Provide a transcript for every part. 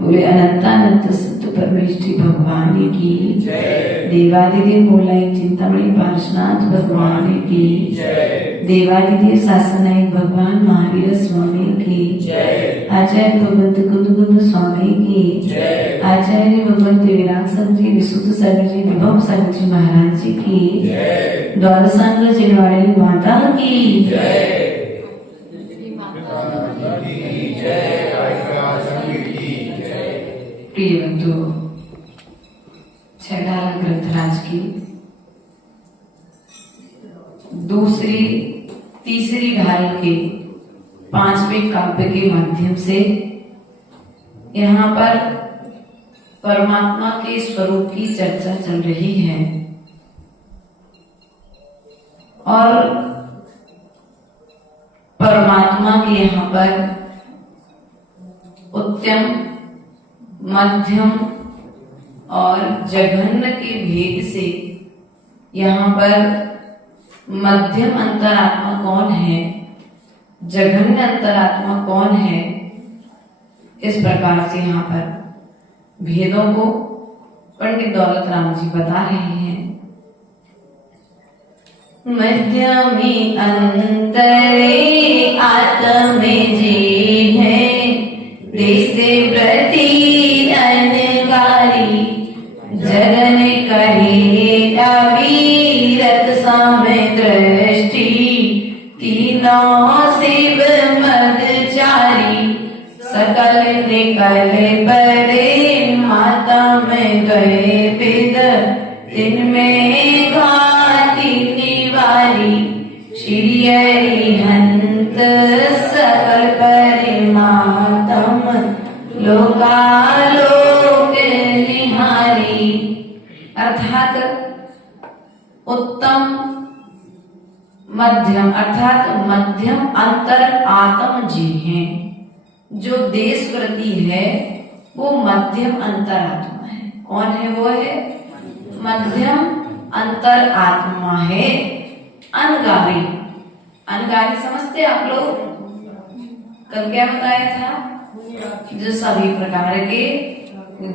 बोले अनंतानंत सत्य परमेष्ठी भगवान की देवादिदेव बोलाई चिंतामणि पार्श्वनाथ भगवान की देवादिदेव शासनायक भगवान महावीर स्वामी की आचार्य भगवंत कुंद स्वामी की आचार्य भगवंत विराग साहब जी विशुद्ध सागर जी विभव सागर जी महाराज जी की द्वारसांग जिनवाड़ी माता की प्रिय बंधु छठाला ग्रंथराज की दूसरी तीसरी ढाल के 5वें काव्य के माध्यम से यहाँ पर परमात्मा के स्वरूप की चर्चा चल रही है और परमात्मा के यहाँ पर उत्तम मध्यम और जघन्य के भेद से यहाँ पर मध्यम अंतरात्मा कौन है, जघन्य अंतरात्मा कौन है, इस प्रकार से यहाँ पर भेदों को पंडित दौलत राम जी बता रहे हैं। मध्यमी अंतरे आत्मे जी है देसे प्रति अनगारी जगन कहे अविरत समय दृष्टि तीनों शिव मदचारी सकल निकल परे माता में गए विद तिनमें घाति निवारी श्री हरिहंत सकल परिमातम लोकालोक निहारी। अर्थात उत्तम मध्यम अर्थात मध्यम अंतर आत्म जी हैं। जो देश प्रति है वो मध्यम अंतर आत्मा है। कौन है? वो है मध्यम अंतर आत्मा है। अनगारी, अनगारी समझते आप लोग? कल क्या बताया था? जो सभी प्रकार के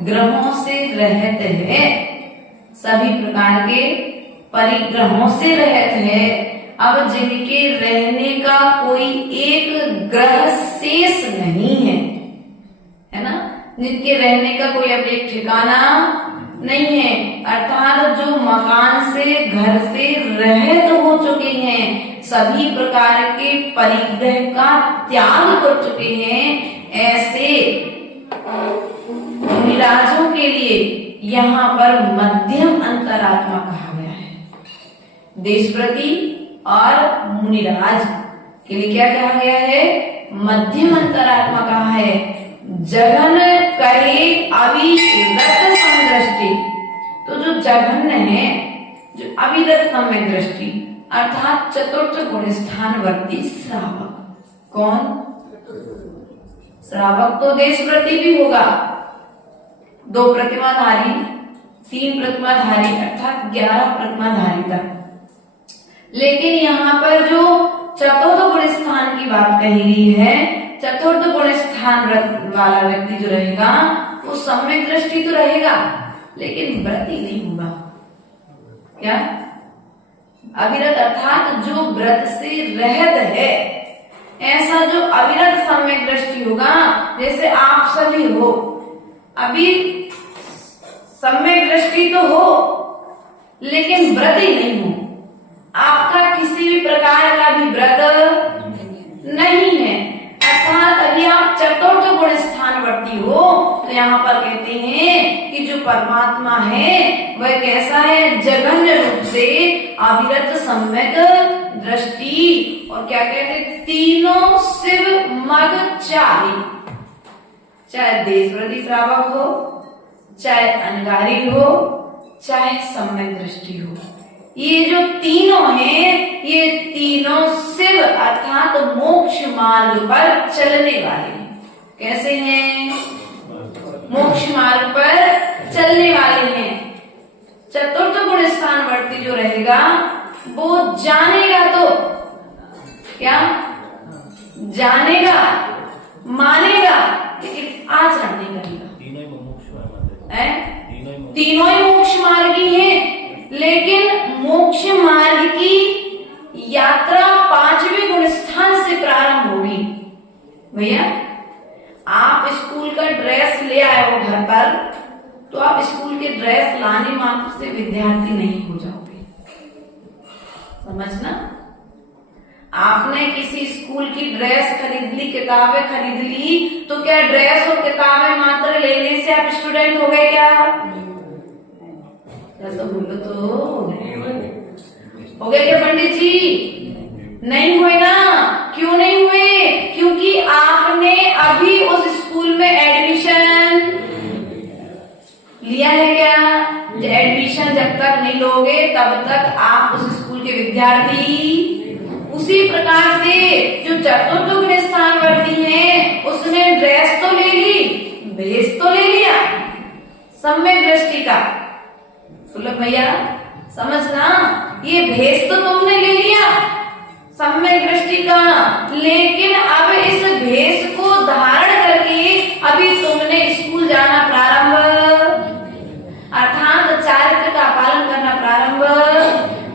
ग्रहों से रहित है, सभी प्रकार के परिग्रहों से रहित है। अब जिनके रहने का कोई एक ग्रह शेष नहीं है ना, जिनके रहने का कोई अब एक ठिकाना नहीं है, अर्थात जो मकान से घर से रहित हो चुके हैं, सभी प्रकार के परिग्रह का त्याग कर चुके हैं, ऐसे मुनिराजों के लिए यहाँ पर मध्यम अंतरात्मा कहा गया है। देश प्रति और मुनिराज के लिए क्या कहा गया है? मध्यम अंतरात्मा कहा है। जघन कहे अविरत समदृष्टि, तो जो जघन्य है, जो अविरत समय दृष्टि अर्थात चतुर्थ गुण स्थानवर्ती श्रावक। कौन? श्रावक तो देश प्रति भी होगा, 2 प्रतिमाधारी, 3 प्रतिमाधारी अर्थात 11 प्रतिमाधारी तक। लेकिन यहाँ पर जो चतुर्थ गुण स्थान की बात कही गई है, चतुर्थ गुण स्थान वाला व्यक्ति जो रहेगा वो सम्यक दृष्टि तो रहेगा लेकिन व्रती नहीं होगा। क्या? अविरत अर्थात जो व्रत से रहित है, ऐसा जो अविरत सम्यक दृष्टि होगा, जैसे आप सभी हो, अभी सम्यक दृष्टि तो हो लेकिन व्रती नहीं हो, आपका किसी भी प्रकार का भी व्रत नहीं है, अर्थात अभी आप चतुर्थ गुण स्थानवर्ती हो, तो यहाँ पर कहते हैं कि जो परमात्मा है वह कैसा है, जघन्य रूप से अविरत सम्यक दृष्टि, और क्या कहते, तीनों शिव मग चारी, चाहे देशव्रती श्रावक हो, चाहे अनगारी हो, चाहे सम्यक दृष्टि हो, ये जो तीनों हैं ये तीनों शिव अर्थात तो मोक्ष मार्ग पर चलने वाले हैं। कैसे हैं? मोक्ष मार्ग पर चलने वाले हैं। चतुर्थ गुण स्थानवर्ती जो रहेगा वो जानेगा, तो क्या जानेगा, मानेगा, लेकिन आचरण नहीं करेगा। तीनों ही मोक्ष मार्गी हैं, लेकिन मोक्ष मार्ग की यात्रा 5वें गुण स्थान से प्रारंभ होगी। भैया आप स्कूल का ड्रेस ले आए हो घर पर, तो आप स्कूल के ड्रेस लाने मात्र से विद्यार्थी नहीं हो जाओगे, समझना। आपने किसी स्कूल की ड्रेस खरीद ली, किताबें खरीद ली, तो क्या ड्रेस और किताबें मात्र लेने से आप स्टूडेंट हो गए क्या? तो बोलो तो हो गए क्या पंडित जी? नहीं हुए ना। क्यों नहीं हुए? क्योंकि आपने अभी उस स्कूल में एडमिशन लिया है क्या? एडमिशन जब तक नहीं लोगे तब तक आप उस स्कूल के विद्यार्थी। उसी प्रकार से जो चतुर्थ गुण स्थानवर्ती है उसने ड्रेस तो ले ली, भेष तो ले लिया सम्यक दृष्टि का। सुलभ भैया समझना, ये भेष तो तुमने ले लिया सम्यक दृष्टि का, लेकिन अब इस भेष को धारण करके अभी तुमने स्कूल जाना प्रारंभ, अर्थात चारित्र का पालन करना प्रारंभ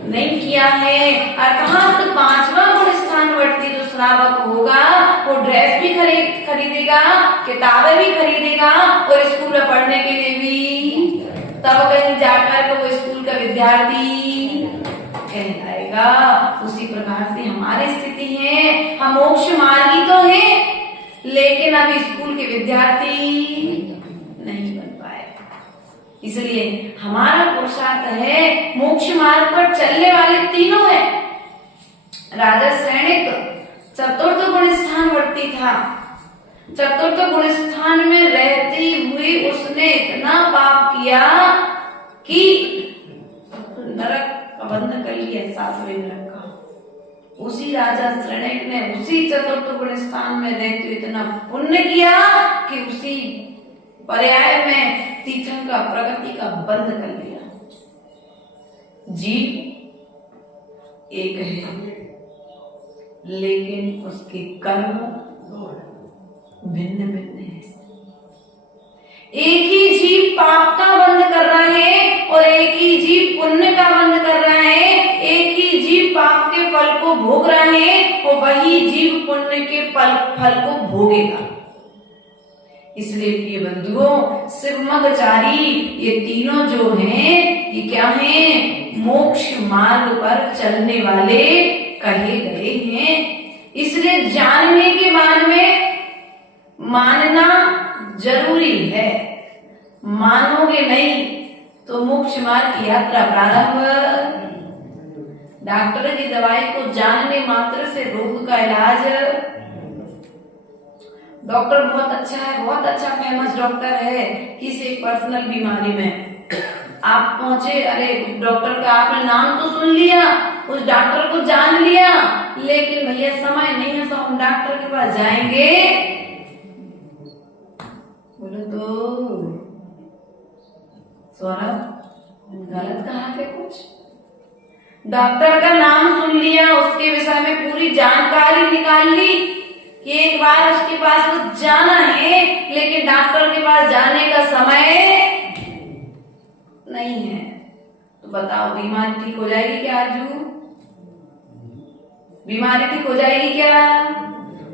नहीं किया है। अर्थात 5वां गुण स्थानवर्ती जो श्रावक होगा वो ड्रेस भी खरीदेगा, किताबें भी खरीदेगा और स्कूल में पढ़ने के लिए भी, तब कहीं जाकर के वो स्कूल का विद्यार्थी कहलाएगा। उसी प्रकार से हमारी स्थिति है, हम मोक्ष मार्गी तो हैं, लेकिन अभी स्कूल के विद्यार्थी नहीं बन पाए। इसलिए हमारा पुरुषार्थ है मोक्ष मार्ग पर चलने वाले तीनों है। राजा सैनिक चतुर्थ गुण स्थानवर्ती था, चतुर्थ गुण स्थान में रहते हुए उसने इतना पाप किया कि नरक का बंधन कर लिया, 7वें नरक का। उसी राजा सैनिक ने उसी चतुर्थ गुण स्थान में रहते हुए इतना पुण्य किया कि उसी पर्याय में तीर्थंकर प्रगति का बंध कर लिया। जीव एक है लेकिन उसके कर्म भिन्न भिन्न है। एक ही जीव पाप का बंध कर रहा है और एक ही जीव पुण्य का बंध कर रहा है। एक ही जीव पाप के फल को भोग रहा है और वही जीव पुण्य के फल को भोगेगा। इसलिए प्रिय बंधुओं, शिवमगचारी ये तीनों जो हैं ये क्या हैं? मोक्ष मार्ग पर चलने वाले कहे गए हैं। इसलिए जानने के बाद में मानना जरूरी है, मानोगे नहीं तो मोक्ष मार्ग की यात्रा प्रारंभ। डॉक्टर की दवाई को जानने मात्र से रोग का इलाज, डॉक्टर बहुत अच्छा है, बहुत अच्छा फेमस डॉक्टर है किसी पर्सनल बीमारी में, आप पहुंचे, अरे डॉक्टर का आपने नाम तो सुन लिया, उस डॉक्टर को जान लिया, लेकिन भैया समय नहीं है तो हम डॉक्टर के पास जाएंगे, बोलो तो सौरभ गलत कहा क्या? कुछ डॉक्टर का नाम सुन लिया, उसके विषय में पूरी जानकारी निकाल ली कि एक बार उसके पास तो जाना है, लेकिन डॉक्टर के पास जाने का समय नहीं है, तो बताओ बीमारी ठीक हो जाएगी क्या? आजू बीमारी ठीक हो जाएगी क्या?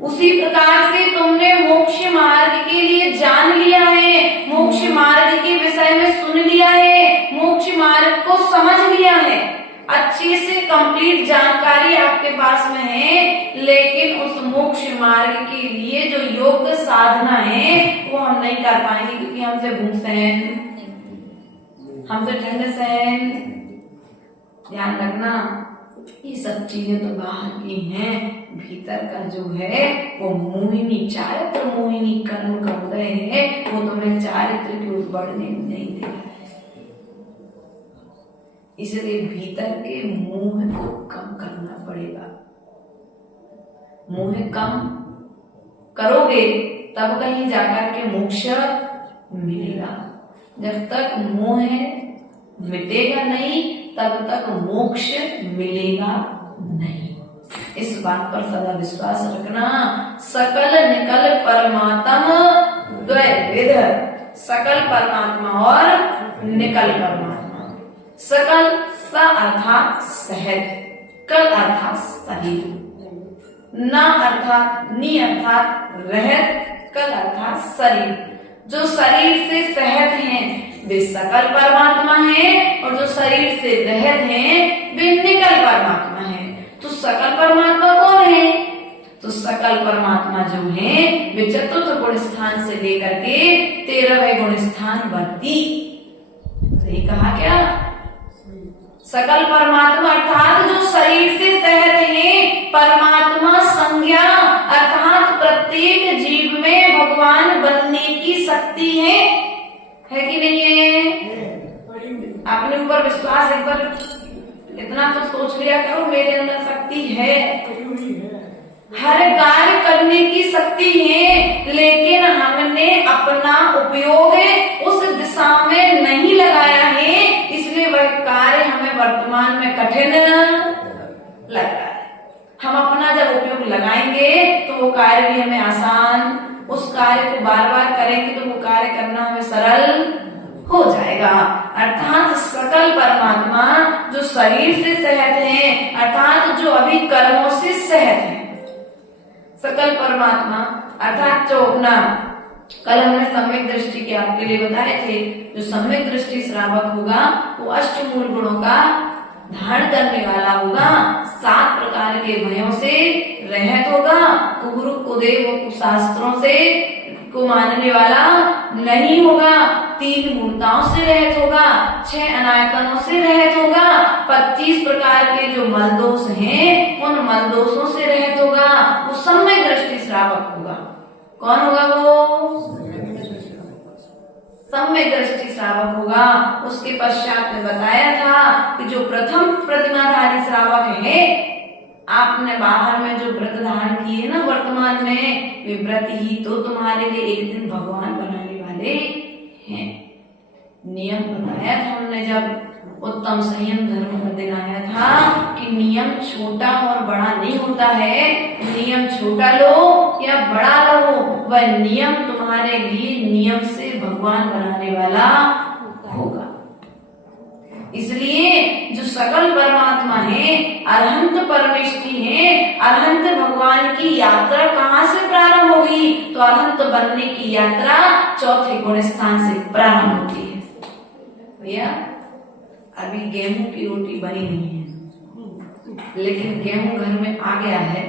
उसी प्रकार से तुमने मोक्ष मार्ग के लिए जान लिया है, मोक्ष मार्ग के विषय में सुन लिया है, मोक्ष मार्ग को समझ लिया है, अच्छे से कंप्लीट जानकारी आपके पास में है, लेकिन उस मोक्ष मार्ग के लिए जो योग साधना है वो हम नहीं कर पाएंगे, क्योंकि हमसे भूख सहन, हमसे ठंड सहन, ध्यान रखना ये सब चीजें तो बाहर की हैं, भीतर का जो है वो मोहिनी चारित्र मोहिनी कर्म का उदय है, वो तुम्हें चारित्र की ओर बढ़ने नहीं दे रहा है। इसलिए भीतर के मोह को कम करना पड़ेगा। मोह कम करोगे तब कहीं जाकर के मोक्ष मिलेगा। जब तक मोह मिटेगा नहीं तब तक मोक्ष मिलेगा नहीं। इस बात पर सदा विश्वास रखना। सकल निकल परमात्मा द्वैविध, सकल परमात्मा और निकल परमात्मा। सकल स अर्थात सहज, कल अर्थात शरीर, न अर्थात नि अर्थात रहत, कल अर्थात शरीर। जो शरीर से सहज हैं वे सकल परमात्मा हैं, और जो शरीर से रहत हैं वे निकल परमात्मा हैं। तो सकल परमात्मा कौन है? तो सकल परमात्मा जो है वे चतुर्थ गुण स्थान से लेकर के 13वें गुण स्थान वर्ती। सही कहा क्या? सकल परमात्मा अर्थात जो शरीर से सहज है, परमात्मा संज्ञा अर्थात प्रत्येक जीव में भगवान बनने की शक्ति है कि नहीं है? अपने ऊपर विश्वास एक बार इतना तो सोच लिया करो, मेरे अंदर शक्ति है, हर कार्य करने की शक्ति है, लेकिन हमने अपना उपयोग उस दिशा में नहीं लगाया है, इसलिए वह कार्य हमें वर्तमान में कठिन लग रहा है। हम अपना जब उपयोग लगाएंगे तो वो कार्य भी हमें आसान, उस कार्य को बार बार करेंगे तो वो कार्य करना हमें सरल हो जाएगा। अर्थात सकल परमात्मा जो शरीर से सहज है, अर्थात जो अभी कर्मों से सहज है, सकल परमात्मा अर्थात जो अपना, कल हमने सम्यक दृष्टि के आपके लिए बताए थे, जो सम्यक दृष्टि श्रावक होगा वो अष्टमूल गुणों का धारण करने वाला होगा, 7 प्रकार के भयों से रहित होगा, गुरु कुदेव शास्त्रों से को मानने वाला नहीं होगा, 3 मूर्ताओं से रहित होगा, 6 अनायतनों से रहित होगा, 25 प्रकार के जो मल दोष हैं उन मल दोषों से रहित होगा, वो सम्यक दृष्टि श्रावक होगा। कौन होगा वो? सम्यक दृष्टि श्रावक होगा। उसके पश्चात में बताया था कि जो प्रथम प्रतिमाधारी श्रावक है, आपने बाहर में जो व्रत धारण किए ना वर्तमान में, वे व्रत ही तो तुम्हारे लिए एक दिन भगवान बनाने वाले हैं। नियम बनाया था हमने जब उत्तम संयम धर्म का दिन आया था कि नियम छोटा और बड़ा नहीं होता है, नियम छोटा लो या बड़ा लो, वह नियम तुम्हारे लिए नियम से भगवान बनाने वाला होगा। इसलिए जो सकल परमात्मा है, अरहंत परमेष्टि है, अरहंत भगवान की यात्रा कहाँ से प्रारंभ होगी? तो अरहंत बनने की यात्रा 4थे गुण स्थान से प्रारंभ होती है। भैया अभी गेहूं की रोटी बनी नहीं है, लेकिन गेहूं घर में आ गया है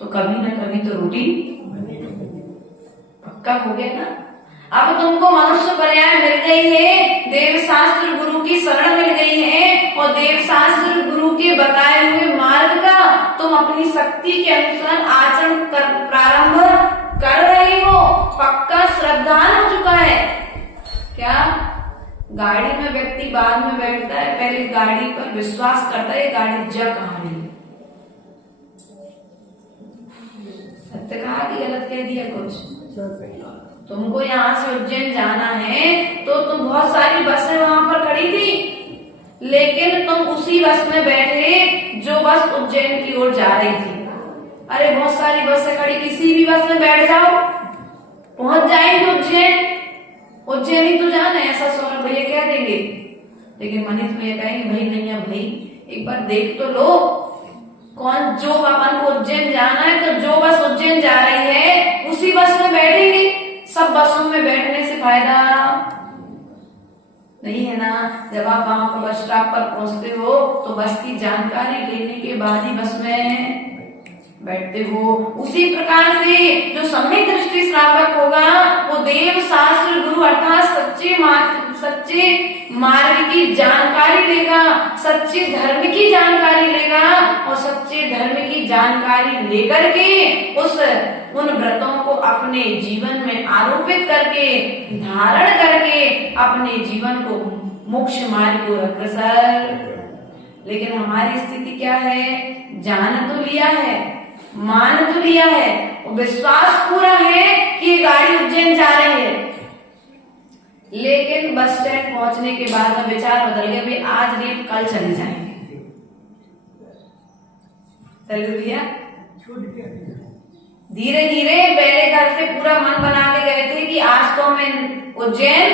तो कभी ना कभी तो रोटी पक्का हो गया ना। अब तुमको मनुष्य पर्याय मिल गई है, देव शास्त्र गुरु की शरण मिल गई है, और देव शास्त्र गुरु के बताए हुए मार्ग का तुम अपनी शक्ति के अनुसार आचरण प्रारंभ कर रहे हो, पक्का श्रद्धान हो चुका है। क्या गाड़ी में व्यक्ति बाद में बैठता है, पहले गाड़ी पर विश्वास करता है गाड़ी जा कहाँ रही है। सत्य कहा कि गलत कह दिया कुछ? तुमको यहाँ से उज्जैन जाना है तो तुम बहुत सारी बसें वहां पर खड़ी थी, लेकिन तुम उसी बस में बैठे जो बस उज्जैन की ओर जा रही थी। अरे बहुत सारी बसें खड़ी, किसी भी बस में बैठ जाओ, पहुंच जाएंगे उज्जैन। उज्जैन ही तो जाना है, ऐसा सौरभ भैया कह देंगे, लेकिन मनीष भैया कहेंगे भाई नहीं है भाई, एक बार देख तो लो कौन, जो अपन को उज्जैन जाना है तो जो बस उज्जैन जा रही है उसी बस में बैठेगी। सब बसों में बैठने से फायदा नहीं है ना। जब आप वहां पर बस स्टॉप पर पहुंचते हो तो बस की जानकारी लेने के बाद ही बस में बैठते हो। उसी प्रकार से जो सम्यक दृष्टि श्रावक होगा वो देव शास्त्र गुरु अर्थात सच्चे मार्ग की जानकारी लेगा, सच्चे धर्म की जानकारी लेगा और सच्चे धर्म की जानकारी लेकर के उन व्रतों को अपने जीवन में आरोपित करके धारण करके अपने जीवन को मोक्ष मार्ग को अग्रसर। लेकिन हमारी स्थिति क्या है? जान तो लिया है, मान तो लिया है, विश्वास पूरा है कि ये गाड़ी उज्जैन जा रही है, लेकिन बस स्टैंड पहुंचने के बाद में विचार बदल गया, भाई आज नहीं कल चले जाएंगे। चलो भैया, धीरे धीरे पहले घर से पूरा मन बना के गए थे कि आज तो हमें उज्जैन,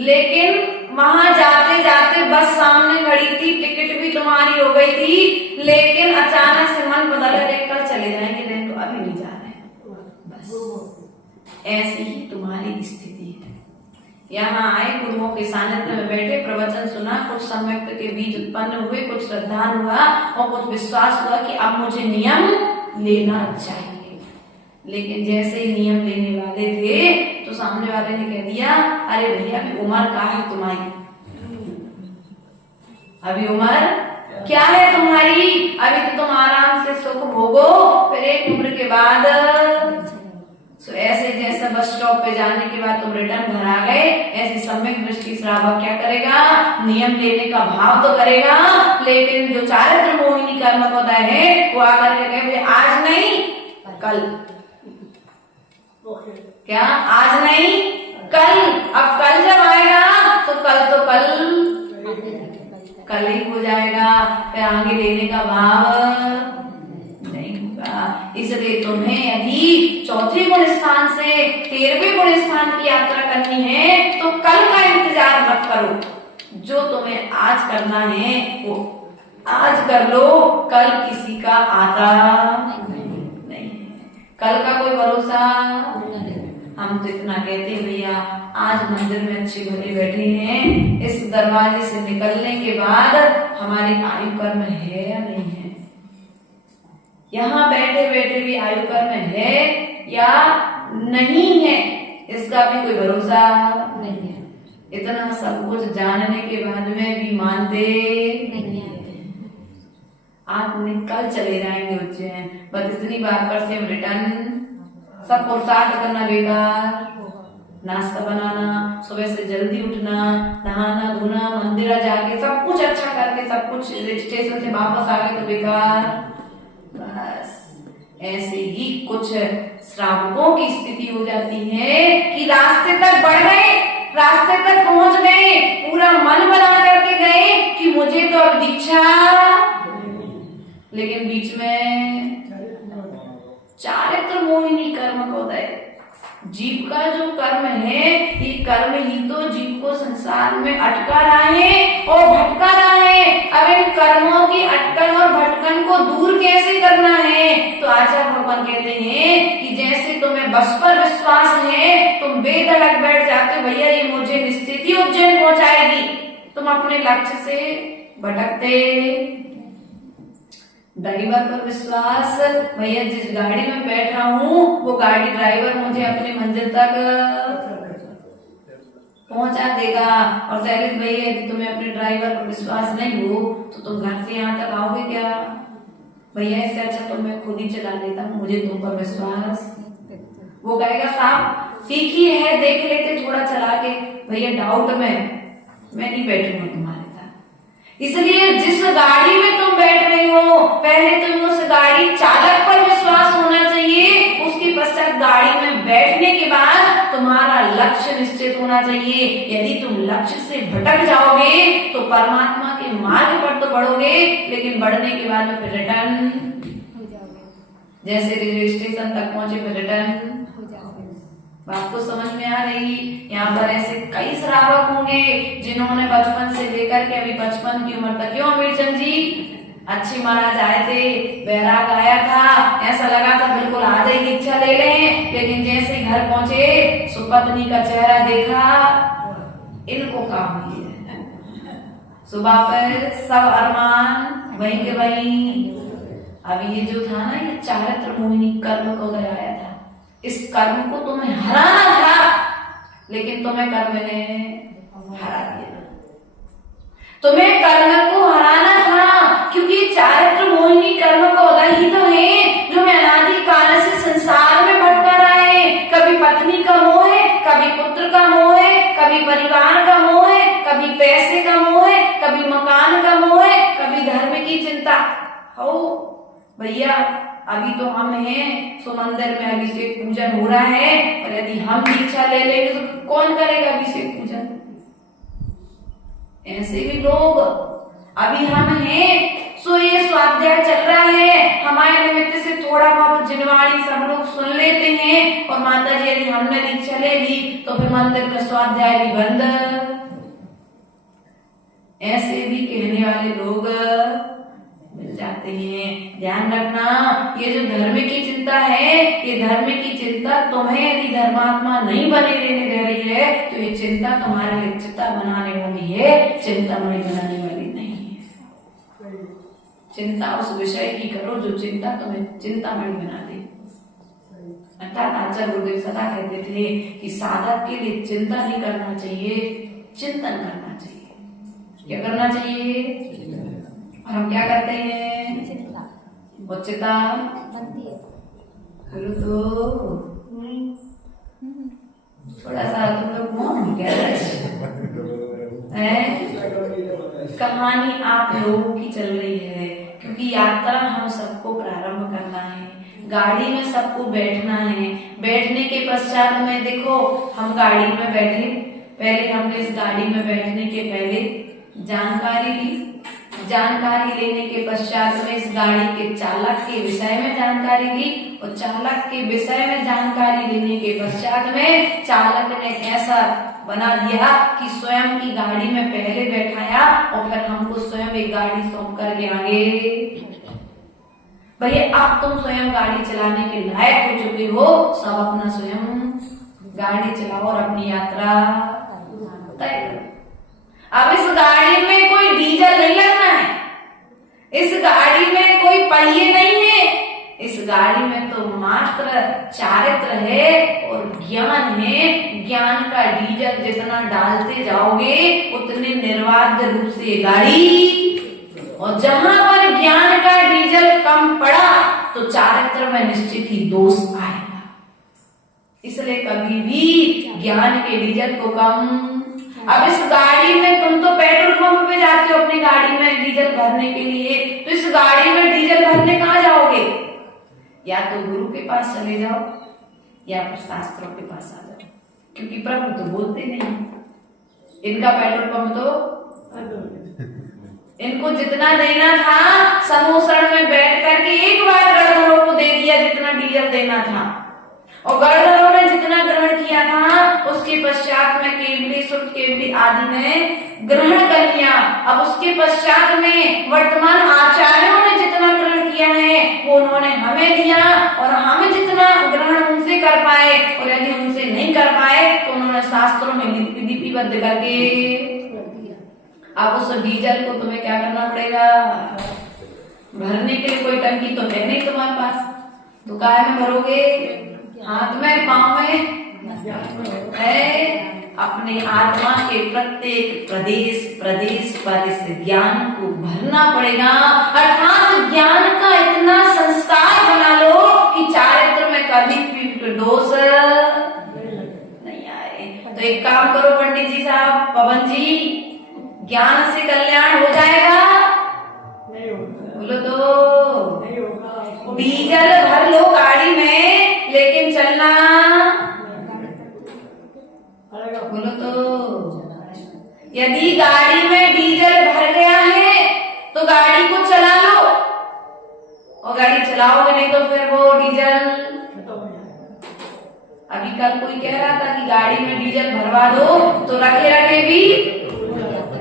लेकिन वहां जाते जाते बस सामने खड़ी थी, टिकट भी तुम्हारी हो गई थी, लेकिन अचानक से मन बदल गया, कल चले जाएंगे, नहीं तो अभी नहीं जा रहे। बस ऐसी ही तुम्हारी स्थिति है। यहाँ आए, गुरुओं के सानिध्य में बैठे, प्रवचन सुना, कुछ सम्यक्त के बीज उत्पन्न हुए, कुछ श्रद्धा हुआ और कुछ विश्वास हुआ कि अब मुझे नियम लेना चाहिए। लेकिन जैसे ही नियम लेने वाले थे तो सामने वाले ने कह दिया, अरे भैया अभी उम्र क्या है तुम्हारी, अभी उम्र क्या है तुम्हारी, अभी तो तुम आराम से सुख भोगो, फिर एक उम्र के बाद ऐसे जैसे बस स्टॉप पे जाने के बाद तुम रिटर्न घर आ गए, ऐसे सम्यक दृष्टि श्रावक क्या करेगा? नियम लेने का भाव तो करेगा, लेकिन जो चारित्र मोहिनी कर्म होता है वो आकर के कहे आज नहीं कल, क्या आज नहीं कल, अब कल जब आएगा तो कल ही हो जाएगा, फिर आगे लेने का भाव नहीं होगा। इसलिए तुम्हें यदि चौथे गुण स्थान से 13वें गुण स्थान की यात्रा करनी है तो कल का इंतजार मत करो, जो तुम्हें आज करना है वो आज कर लो, कल किसी का आता नहीं, कल का कोई भरोसा। हम तो इतना कहते हैं भैया आज मंदिर में अच्छे भले बैठे हैं, इस दरवाजे से निकलने के बाद हमारी आयु कर्म है या नहीं है, यहाँ बैठे बैठे भी आयु कर्म है या नहीं है, इसका भी कोई भरोसा नहीं है। इतना सब कुछ जानने के बाद में भी मानते नहीं है। आज कल चले जाएंगे उज्जैन, बस इतनी बात पर से रिटर्न, सब पुरुषार्थ करना बेकार, नाश्ता बनाना, सुबह से जल्दी उठना, नहाना धोना, मंदिर जाके सब कुछ अच्छा करके सब कुछ स्टेशन से वापस आ गए तो बेकार। बस ऐसे ही कुछ श्रावकों की स्थिति हो जाती है कि रास्ते तक बढ़ गए, रास्ते तक पहुंच गए, पूरा मन बना करके गए कि मुझे तो अब दीक्षा, लेकिन बीच में चारित्र मोहिनी कर्म का उदय, जीव का जो कर्म है ये कर्म ही तो जीव को संसार में अटका रहा है और भटका रहा है। अब इन कर्मों की अटकन और भटकन को दूर कैसे करना है? तो आचार्य भगवान कहते हैं कि जैसे तुम्हें बस पर विश्वास है, तुम बेधड़क बैठ जाते हो भैया ये मुझे निश्चित ही उज्जैन पहुंचाएगी, तुम अपने लक्ष्य से भटकते। ड्राइवर पर विश्वास, भैया जिस गाड़ी में बैठ रहा हूँ वो गाड़ी ड्राइवर मुझे अपनी मंजिल तक पहुंचा देगा। और शैलेश भैया यदि तुम्हें अपने ड्राइवर पर विश्वास नहीं हो तो तुम घर से यहाँ तक आओगे क्या? भैया इससे अच्छा तो मैं खुद ही चला लेता हूँ, मुझे तुम पर विश्वास। वो कहेगा साहब सीखी है, देख लेते थोड़ा चला के, भैया डाउट में मैं नहीं बैठूंगा तुम्हारे साथ। इसलिए जिस गाड़ी में तुम बैठ रहे हो पहले तुम्हें उस गाड़ी चालक पर विश्वास होना चाहिए, उसके पश्चात गाड़ी में बैठने के बाद तुम्हारा लक्ष्य निश्चित होना चाहिए। यदि तुम लक्ष्य से भटक जाओगे तो परमात्मा के मार्ग पर तो बढ़ोगे, लेकिन बढ़ने के बाद में फिर रिटर्न हो जाओगे। जैसे रेलवे स्टेशन तक पहुंचे फिर रिटर्न हो जाओगे। बात तो समझ में आ रही? यहाँ पर ऐसे कई श्रावक होंगे जिन्होंने बचपन से लेकर के अभी 55 की उम्र तक, क्यों अमीरचंद जी अच्छी महाराज आए थे, बैराग आया था, ऐसा लगा था बिल्कुल आज ही दीक्षा ले लें, लेकिन जैसे घर पहुंचे सुपत्नी का चेहरा देखा इनको काम ये है। सुबह पर सब अरमान वहीं के वहीं। अब ये जो था ना, ये चारित्र मोहिनी कर्म को दर्शाया था। इस कर्म को तुम्हें हराना था, लेकिन तुम्हें कर्म ने हरा दिया। तुम्हें कर्म को हराना था, क्योंकि चारित्र मोहिनी कर्म का उदय ही तो है जो मैं अनादि काल से संसार में भटका रहा है। कभी पत्नी का मोह है, कभी पुत्र का मोह है, कभी परिवार का मोह है, कभी पैसे का मोह है, कभी मकान का मोह है, कभी धर्म की चिंता। हो भैया, अभी तो हम हैं, सो मंदिर में अभिषेक पूजन हो रहा है, और यदि हम दीक्षा ले लेंगे तो कौन करेगा अभिषेक पूजन? ऐसे भी लोग अभी हम हैं, सो ये स्वाध्याय चल रहा है, हमारे निमित्त से थोड़ा बहुत जिनवाणी सब लोग सुन लेते हैं, और माता जी यदि हमने दीक्षा ले ली तो फिर मंदिर में स्वाध्याय भी बंद। ऐसे भी कहने वाले लोग मिल जाते हैं। ध्यान रखना, ये जो धर्म की चिंता है, ये धर्म की चिंता तुम्हें यदि धर्मात्मा नहीं बने रहने दे रही है, तो ये चिंता तुम्हारे लिए चिंता बनाने वाली है, चिंतामणि बनाने वाली नहीं है। चिंता उस विषय की करो जो चिंता तुम्हें चिंतामणि बना दे। अर्थात आचार्य गुरुदेव सदा कहते थे कि साधक के लिए चिंता नहीं करना चाहिए, चिंतन करना चाहिए। क्या करना चाहिए? और हम क्या करते हैं? चिंता बोलो तो थोड़ा सा तुम लोग मौन क्या है? कहानी आप लोगों की चल रही है, क्योंकि यात्रा हम सबको प्रारंभ करना है, गाड़ी में सबको बैठना है। बैठने के पश्चात में देखो, हम गाड़ी में बैठे, पहले हमने इस गाड़ी में बैठने के पहले जानकारी ली। जानकारी लेने के पश्चात में इस गाड़ी के चालक के विषय में जानकारी ली, और चालक के विषय में जानकारी लेने के पश्चात में चालक ने ऐसा बना दिया कि स्वयं की गाड़ी में पहले बैठाया, और फिर हमको स्वयं एक गाड़ी सौंप करके आगे। भैया अब तुम स्वयं गाड़ी चलाने के लायक हो चुके हो, सब अपना स्वयं गाड़ी चलाओ और अपनी यात्रा तय करो। अब इस गाड़ी में कोई डीजल नहीं लगना है, इस गाड़ी में कोई पहिए नहीं है, इस गाड़ी में तो मात्र चारित्र है और ज्ञान है। ज्ञान का डीजल जितना डालते जाओगे उतने निर्बाध रूप से गाड़ी, और जहां पर ज्ञान का डीजल कम पड़ा तो चारित्र में निश्चित ही दोष आएगा। इसलिए कभी भी ज्ञान के डीजल को कम। अब इस गाड़ी में तुम तो पेट्रोल पंप पे जाते हो अपनी गाड़ी में डीजल भरने के लिए, तो इस गाड़ी में डीजल भरने कहाँ जाओगे? या तो गुरु के पास चले जाओ, या फिर शास्त्रों के पास आ जाओ, क्योंकि प्रभु तो बोलते नहीं। इनका पेट्रोल पंप तो इनको जितना देना था समूसण में बैठ करके एक बार गणधरों को दे दिया जितना डीजल देना था, और गणधरों ने जितना ग्रहण किया था उसके पश्चात में केवली सुट केवली आदि ने ग्रहण कर लिया। अब उसके पश्चात में वर्तमान आचार्यों ने जितना ग्रहण किया है वो उन्होंने हमें दिया, और हम जितना ग्रहण उनसे कर पाए, और यदि उनसे नहीं कर पाए तो उन्होंने शास्त्रों में लिपिबद्ध करके। अब उस डीजल को तुम्हें क्या करना पड़ेगा? भरने के लिए कोई टंकी तो है नहीं तुम्हारे पास, तो काय में भरोगे? हाथ में, पांव में है। अपने आत्मा के प्रत्येक प्रदेश पर इस ज्ञान को भरना पड़ेगा, अर्थात ज्ञान का इतना संस्कार बना लो कि चारित्र में कभी भी दोष नहीं आए। तो एक काम करो पंडित जी साहब, पवन जी, ज्ञान से कल्याण हो जाएगा? नहीं होगा। बोलो तो नहीं होगा। डीजल भर लो गाड़ी में, लेकिन चलना। बोलो तो यदि गाड़ी में डीजल भर गया है तो गाड़ी को चला लो, और गाड़ी चलाओगे नहीं तो फिर वो डीजल। अभी कल कोई कह रहा था कि गाड़ी में डीजल भरवा दो तो रखे रखे भी,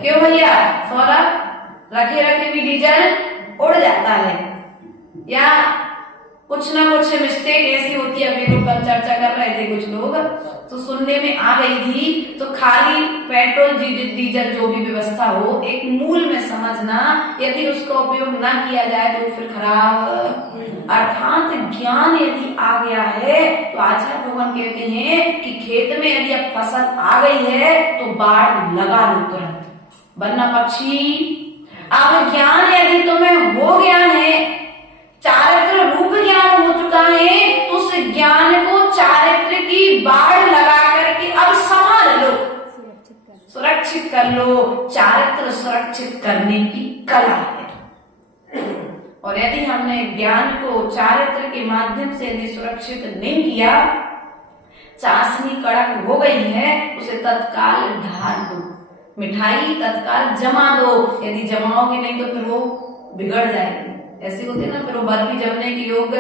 क्यों भैया सौरभ, रखे रखे भी डीजल उड़ जाता है, या कुछ ना कुछ मिस्टेक ऐसी होती है। अभी लोग कल चर्चा कर रहे थे कुछ लोग, तो सुनने में आ गई थी, तो खाली पेट्रोल डीजल जो भी व्यवस्था हो, एक मूल में समझना, यदि उसका उपयोग ना किया जाए तो फिर खराब। अर्थात ज्ञान यदि आ गया है तो आचार्य भगवान कहते हैं कि खेत में यदि अब फसल आ गई है तो बाढ़ लगा लो तुरंत, वरना पक्षी। अब ज्ञान यदि तुम्हें हो गया है, चारित्र रूप ज्ञान हो चुका है, तो उस ज्ञान को चारित्र की बाढ़ लगा करके अब संभाल लो, सुरक्षित कर लो। चारित्र सुरक्षित करने की कला है। और यदि हमने ज्ञान को चारित्र के माध्यम से यदि सुरक्षित नहीं किया, चाशनी कड़क हो गई है, उसे तत्काल ढाल दो, मिठाई तत्काल जमा दो। यदि जमाओगे नहीं तो फिर वो बिगड़ जाएगी। ऐसे होते ना, फिर वो बर्फी जमने के योग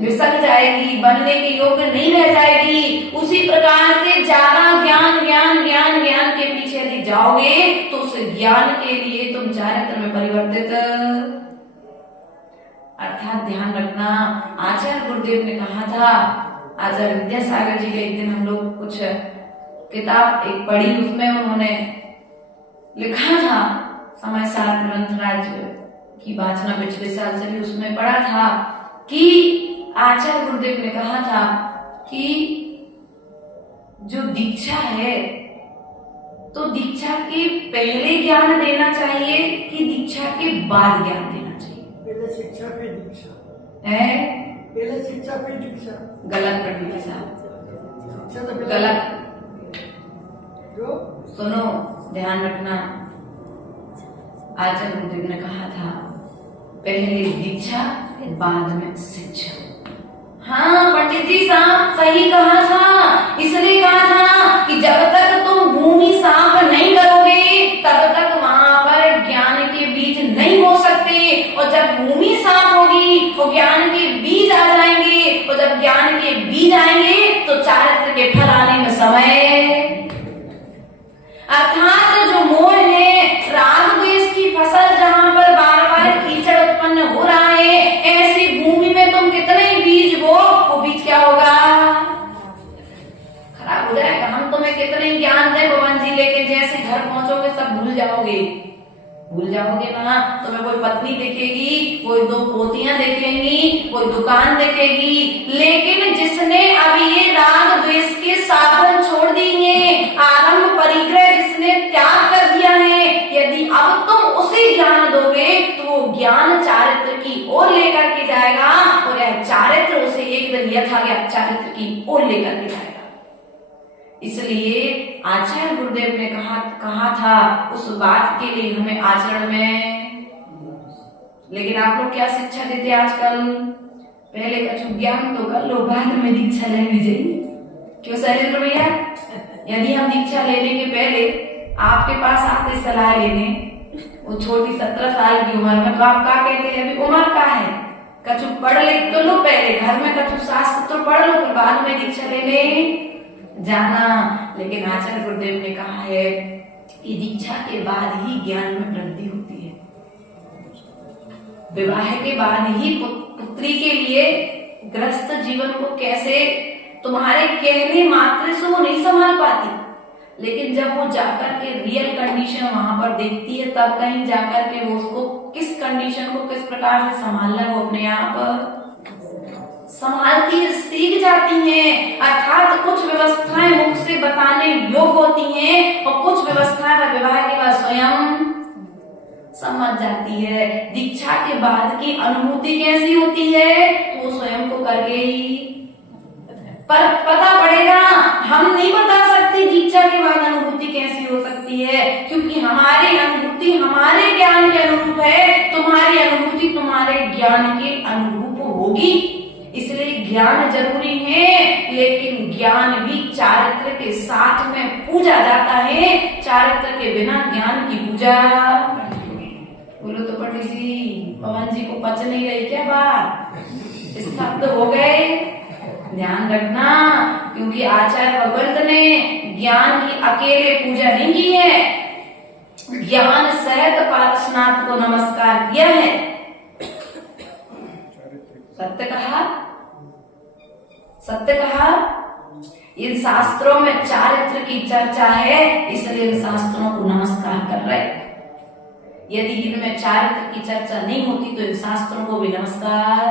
विसक जाएगी, बनने के योग नहीं रह जाएगी। उसी प्रकार से ज्यादा ज्ञान ज्ञान ज्ञान ज्ञान के पीछे यदि जाओगे तो उस ज्ञान के लिए तुम चारित्र में परिवर्तित। अर्थात ध्यान रखना, आचार्य गुरुदेव ने कहा था, आचार्य विद्यासागर जी के एक दिन हम लोग कुछ किताब एक पढ़ी, उसमें उन्होंने लिखा था, समय सार ग्रंथराज की वाचना पिछले साल से भी उसमें पढ़ा था कि आचार्य गुरुदेव ने कहा था कि जो दीक्षा है तो दीक्षा के पहले ज्ञान देना चाहिए कि दीक्षा के बाद ज्ञान देना चाहिए? पहले शिक्षा पे दीक्षा है, पहले शिक्षा पे दीक्षा। गलत पढ़ी थी साहब, गलत। जो सुनो, ध्यान रखना, आचार्य गुरुदेव ने कहा था पहले दीक्षा बाद में शिक्षा। हाँ पंडित जी साहब सही कहा था, इसलिए कहा था कि जब तक तुम भूमि साफ नहीं करोगे तब तक वहां पर ज्ञान के बीज नहीं हो सकते, और जब भूमि साफ होगी तो ज्ञान के बीज आ जाएंगे, और जब ज्ञान के बीज आएंगे तो चारित्र के फल आने में समय। अर्थात जो मोह है, राग द्वेष की फसल जहां पर बार बार कीचड़ उत्पन्न हो रहा है, ऐसी भूमि में तुम कितने बीज बो, वो बीज क्या होगा? खराब हो जाएगा। हम तुम्हें कितने ज्ञान दें भगवान जी, लेकिन जैसे घर पहुंचोगे सब भूल जाओगे, भूल जाओगे ना। तुम्हें कोई पत्नी दिखेगी, कोई दो पोतियां दिखेंगी, कोई दुकान दिखेगी, लेकिन जिसने अभी ये राग द्वेष के साधन छोड़ दिए, आरंभ परिग्रह जिसने त्याग कर दिया है, यदि अब तुम उसे ज्ञान दोगे तो वो ज्ञान चारित्र की ओर लेकर के जाएगा, और यह चारित्र उसे एक दिन यथाज्ञात चारित्र की ओर लेकर के जाएगा। इसलिए आचार्य गुरुदेव ने कहा था उस बात के लिए हमें आचरण में। लेकिन आप लोग क्या शिक्षा देते आजकल? पहले कछु ज्ञान तो कर लो, बाद में दीक्षा ले लीजिए। क्यों शैलेंद्र भैया? यदि हम दीक्षा लेने के पहले आपके पास आते सलाह लेने, वो छोटी 17 साल की उम्र में, तो आप क्या कहते हैं? अभी उम्र का है, कछु पढ़ लिख तो लो पहले, घर में कछु शास्त्र तो पढ़ लो, फिर बाद में दीक्षा लेने जाना। लेकिन आचार्य गुरुदेव ने कहा है कि दीक्षा के बाद ही ज्ञान में वृद्धि होती है। विवाह के बाद ही पुत्री के लिए ग्रस्त जीवन को कैसे तुम्हारे कहने मात्र से वो नहीं संभाल पाती, लेकिन जब वो जाकर के रियल कंडीशन वहां पर देखती है, तब कहीं जाकर के वो उसको किस कंडीशन को किस प्रकार से संभालना है वो अपने आप संभालती सीख जाती हैं। अर्थात कुछ व्यवस्थाएं मुख से बताने योग्य होती हैं, और कुछ व्यवस्थाएं वह विवाह के बाद स्वयं समझ जाती है। दीक्षा के बाद की अनुभूति कैसी होती है तो वो स्वयं को करके ही पर पता पड़ेगा। हम नहीं बता सकते दीक्षा के बाद अनुभूति कैसी हो सकती है, क्योंकि हमारी अनुभूति हमारे ज्ञान के अनुरूप है, तुम्हारी अनुभूति तुम्हारे ज्ञान के अनुरूप होगी। इसलिए ज्ञान जरूरी है, लेकिन ज्ञान भी चारित्र के साथ में पूजा जाता है। चारित्र के बिना ज्ञान की पूजा। बोलो तो पंडित जी, पवन जी को पच नहीं रही क्या बात? स्तब्ध हो गए। ध्यान रखना, क्योंकि आचार्य भगवंत ने ज्ञान की अकेले पूजा नहीं की है, ज्ञान सहित पार्श्वनाथ को नमस्कार किया है। सत्य कहा, सत्य कहा। इन शास्त्रों में चारित्र की चर्चा है, इसलिए इन शास्त्रों को नमस्कार कर रहे। यदि इनमें चारित्र की चर्चा नहीं होती तो इन शास्त्रों को भी नमस्कार।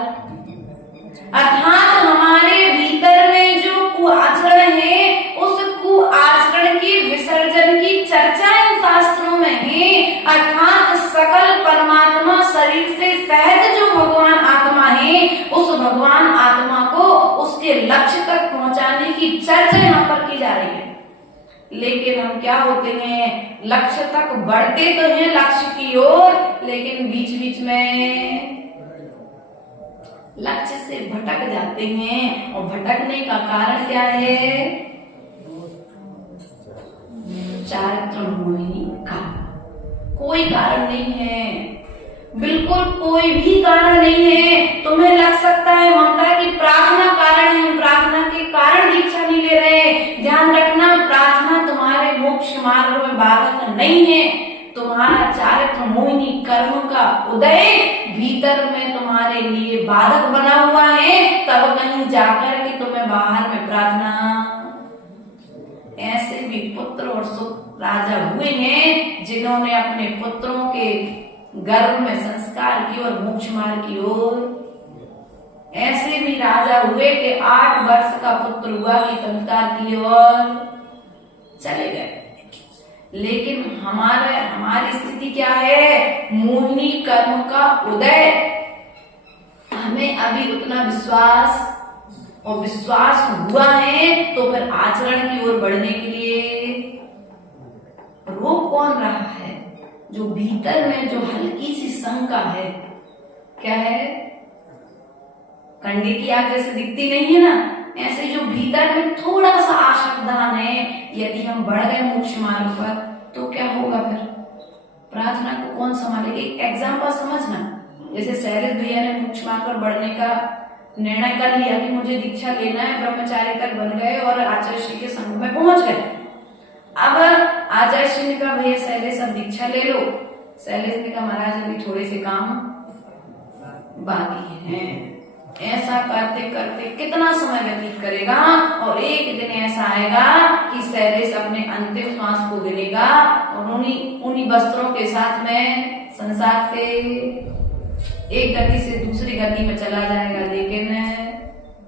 अर्थात हमारे भीतर में जो कुआचरण है, उस कुआचरण की विसर्जन की चर्चा इन शास्त्रों में है। अर्थात सकल परमात्मा शरीर से सहज जो भगवान आत्मा है, उस भगवान आत्मा को उसके लक्ष्य तक पहुंचाने की चर्चा यहाँ पर की जा रही है। लेकिन हम क्या होते हैं, लक्ष्य तक बढ़ते तो हैं लक्ष्य की ओर, लेकिन बीच बीच में लक्ष्य से भटक जाते हैं। और भटकने का कारण क्या है? चारित्र मोहिनी का कोई कारण नहीं है, बिल्कुल कोई भी कारण नहीं है। तुम्हें लग सकता है ममता की प्रार्थना कारण है, हम प्रार्थना के कारण दीक्षा नहीं ले रहे। ध्यान रखना, प्रार्थना तुम्हारे मोक्ष मार्ग में बाधक नहीं है। तुम्हारा चारित्र मोहिनी कर्म का उदय भीतर में तुम्हारे लिए बाधक बना हुआ है, तब कहीं जाकर के तुम्हें बाहर में प्रार्थना। ऐसे भी पुत्र और सुत राजा हुए हैं जिन्होंने अपने पुत्रों के गर्भ में संस्कार की और मोक्ष मार्ग की ओर। ऐसे भी राजा हुए कि 8 वर्ष का पुत्र हुआ कि संस्कार की ओर चले गए। लेकिन हमारी स्थिति क्या है? मोहिनी कर्म का उदय। हमें अभी उतना विश्वास और विश्वास हुआ है, तो फिर आचरण की ओर बढ़ने के लिए रोक कौन रहा है? जो भीतर में जो हल्की सी शंका है, क्या है? कंडे की आग जैसे दिखती नहीं है ना, ऐसे जो भीतर में थोड़ा सा आशादान है, यदि हम बढ़ गए मोक्ष मार्ग पर तो क्या होगा? फिर प्रार्थना को कौन संभालेगा? एक एग्जाम्पल समझना, जैसे शैलेश भैया ने मोक्ष मार्ग पर बढ़ने का निर्णय कर लिया कि मुझे दीक्षा लेना है, ब्रह्मचारी तक बन गए और आचार्य श्री के संग में पहुंच गए। अब आचार्य श्री ने कहा भैया शैलेश अब दीक्षा ले लो। शैलेश ने कहा महाराज अभी थोड़े से काम बाकी हैं। ऐसा करते करते कितना समय व्यतीत करेगा और एक दिन ऐसा आएगा कि शैलेश अपने अंतिम श्वास को गिरेगा और उन्हीं वस्त्रों के साथ में संसार से एक गति से दूसरी गति में चला जाएगा, लेकिन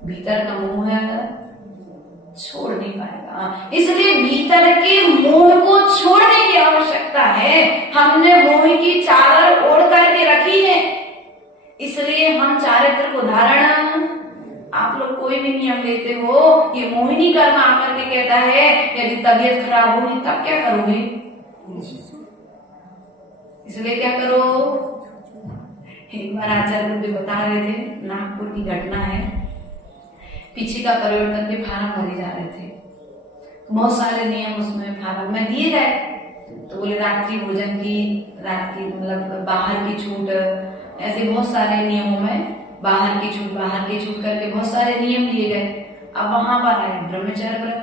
भीतर का मोह छोड़ नहीं पाएगा। इसलिए भीतर के मोह को छोड़ने की आवश्यकता है। हमने मोह की चादर ओढ़ करके रखी है, इसलिए हम चारित्र को धारण। आप लोग कोई भी नियम लेते हो, ये मोहिनी कर्म आकर के कहता है यदि तबीयत खराब होगी तब क्या करोगे? इसलिए क्या करो? एक बार आचार्य मुझे बता रहे थे, नागपुर की घटना है। पीछे का परिवर्तन के फार्म भरे जा रहे थे, बहुत सारे नियम उसमें फार्म में दिए गए। तो बोले रात्रि भोजन की, रात्रि मतलब बाहर की छूट, ऐसे बहुत सारे नियमों में बाहर की छूट करके बहुत सारे नियम दिए गए। अब वहां पर आए ब्रह्मचर्य व्रत,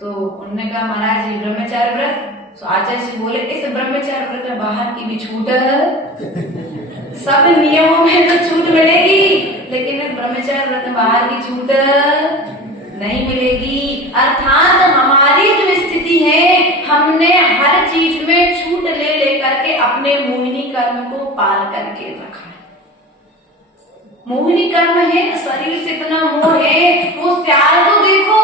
तो उन्होंने कहा महाराज जी ब्रह्मचर्य व्रत। तो आचार्य जी बोले इस ब्रह्मचर्य व्रत में बाहर की भी छूट, सब नियमों में तो छूट मिलेगी, लेकिन इस ब्रह्मचर्य व्रत में बाहर की छूट नहीं मिलेगी। अर्थात हमारी जो स्थिति है, हमने हर चीज में छूट ले लेकर के अपने मोहिनी कर्म को पाल करके रखा है। मोहिनी कर्म है, शरीर से इतना मोह है, वो त्याग तो देखो,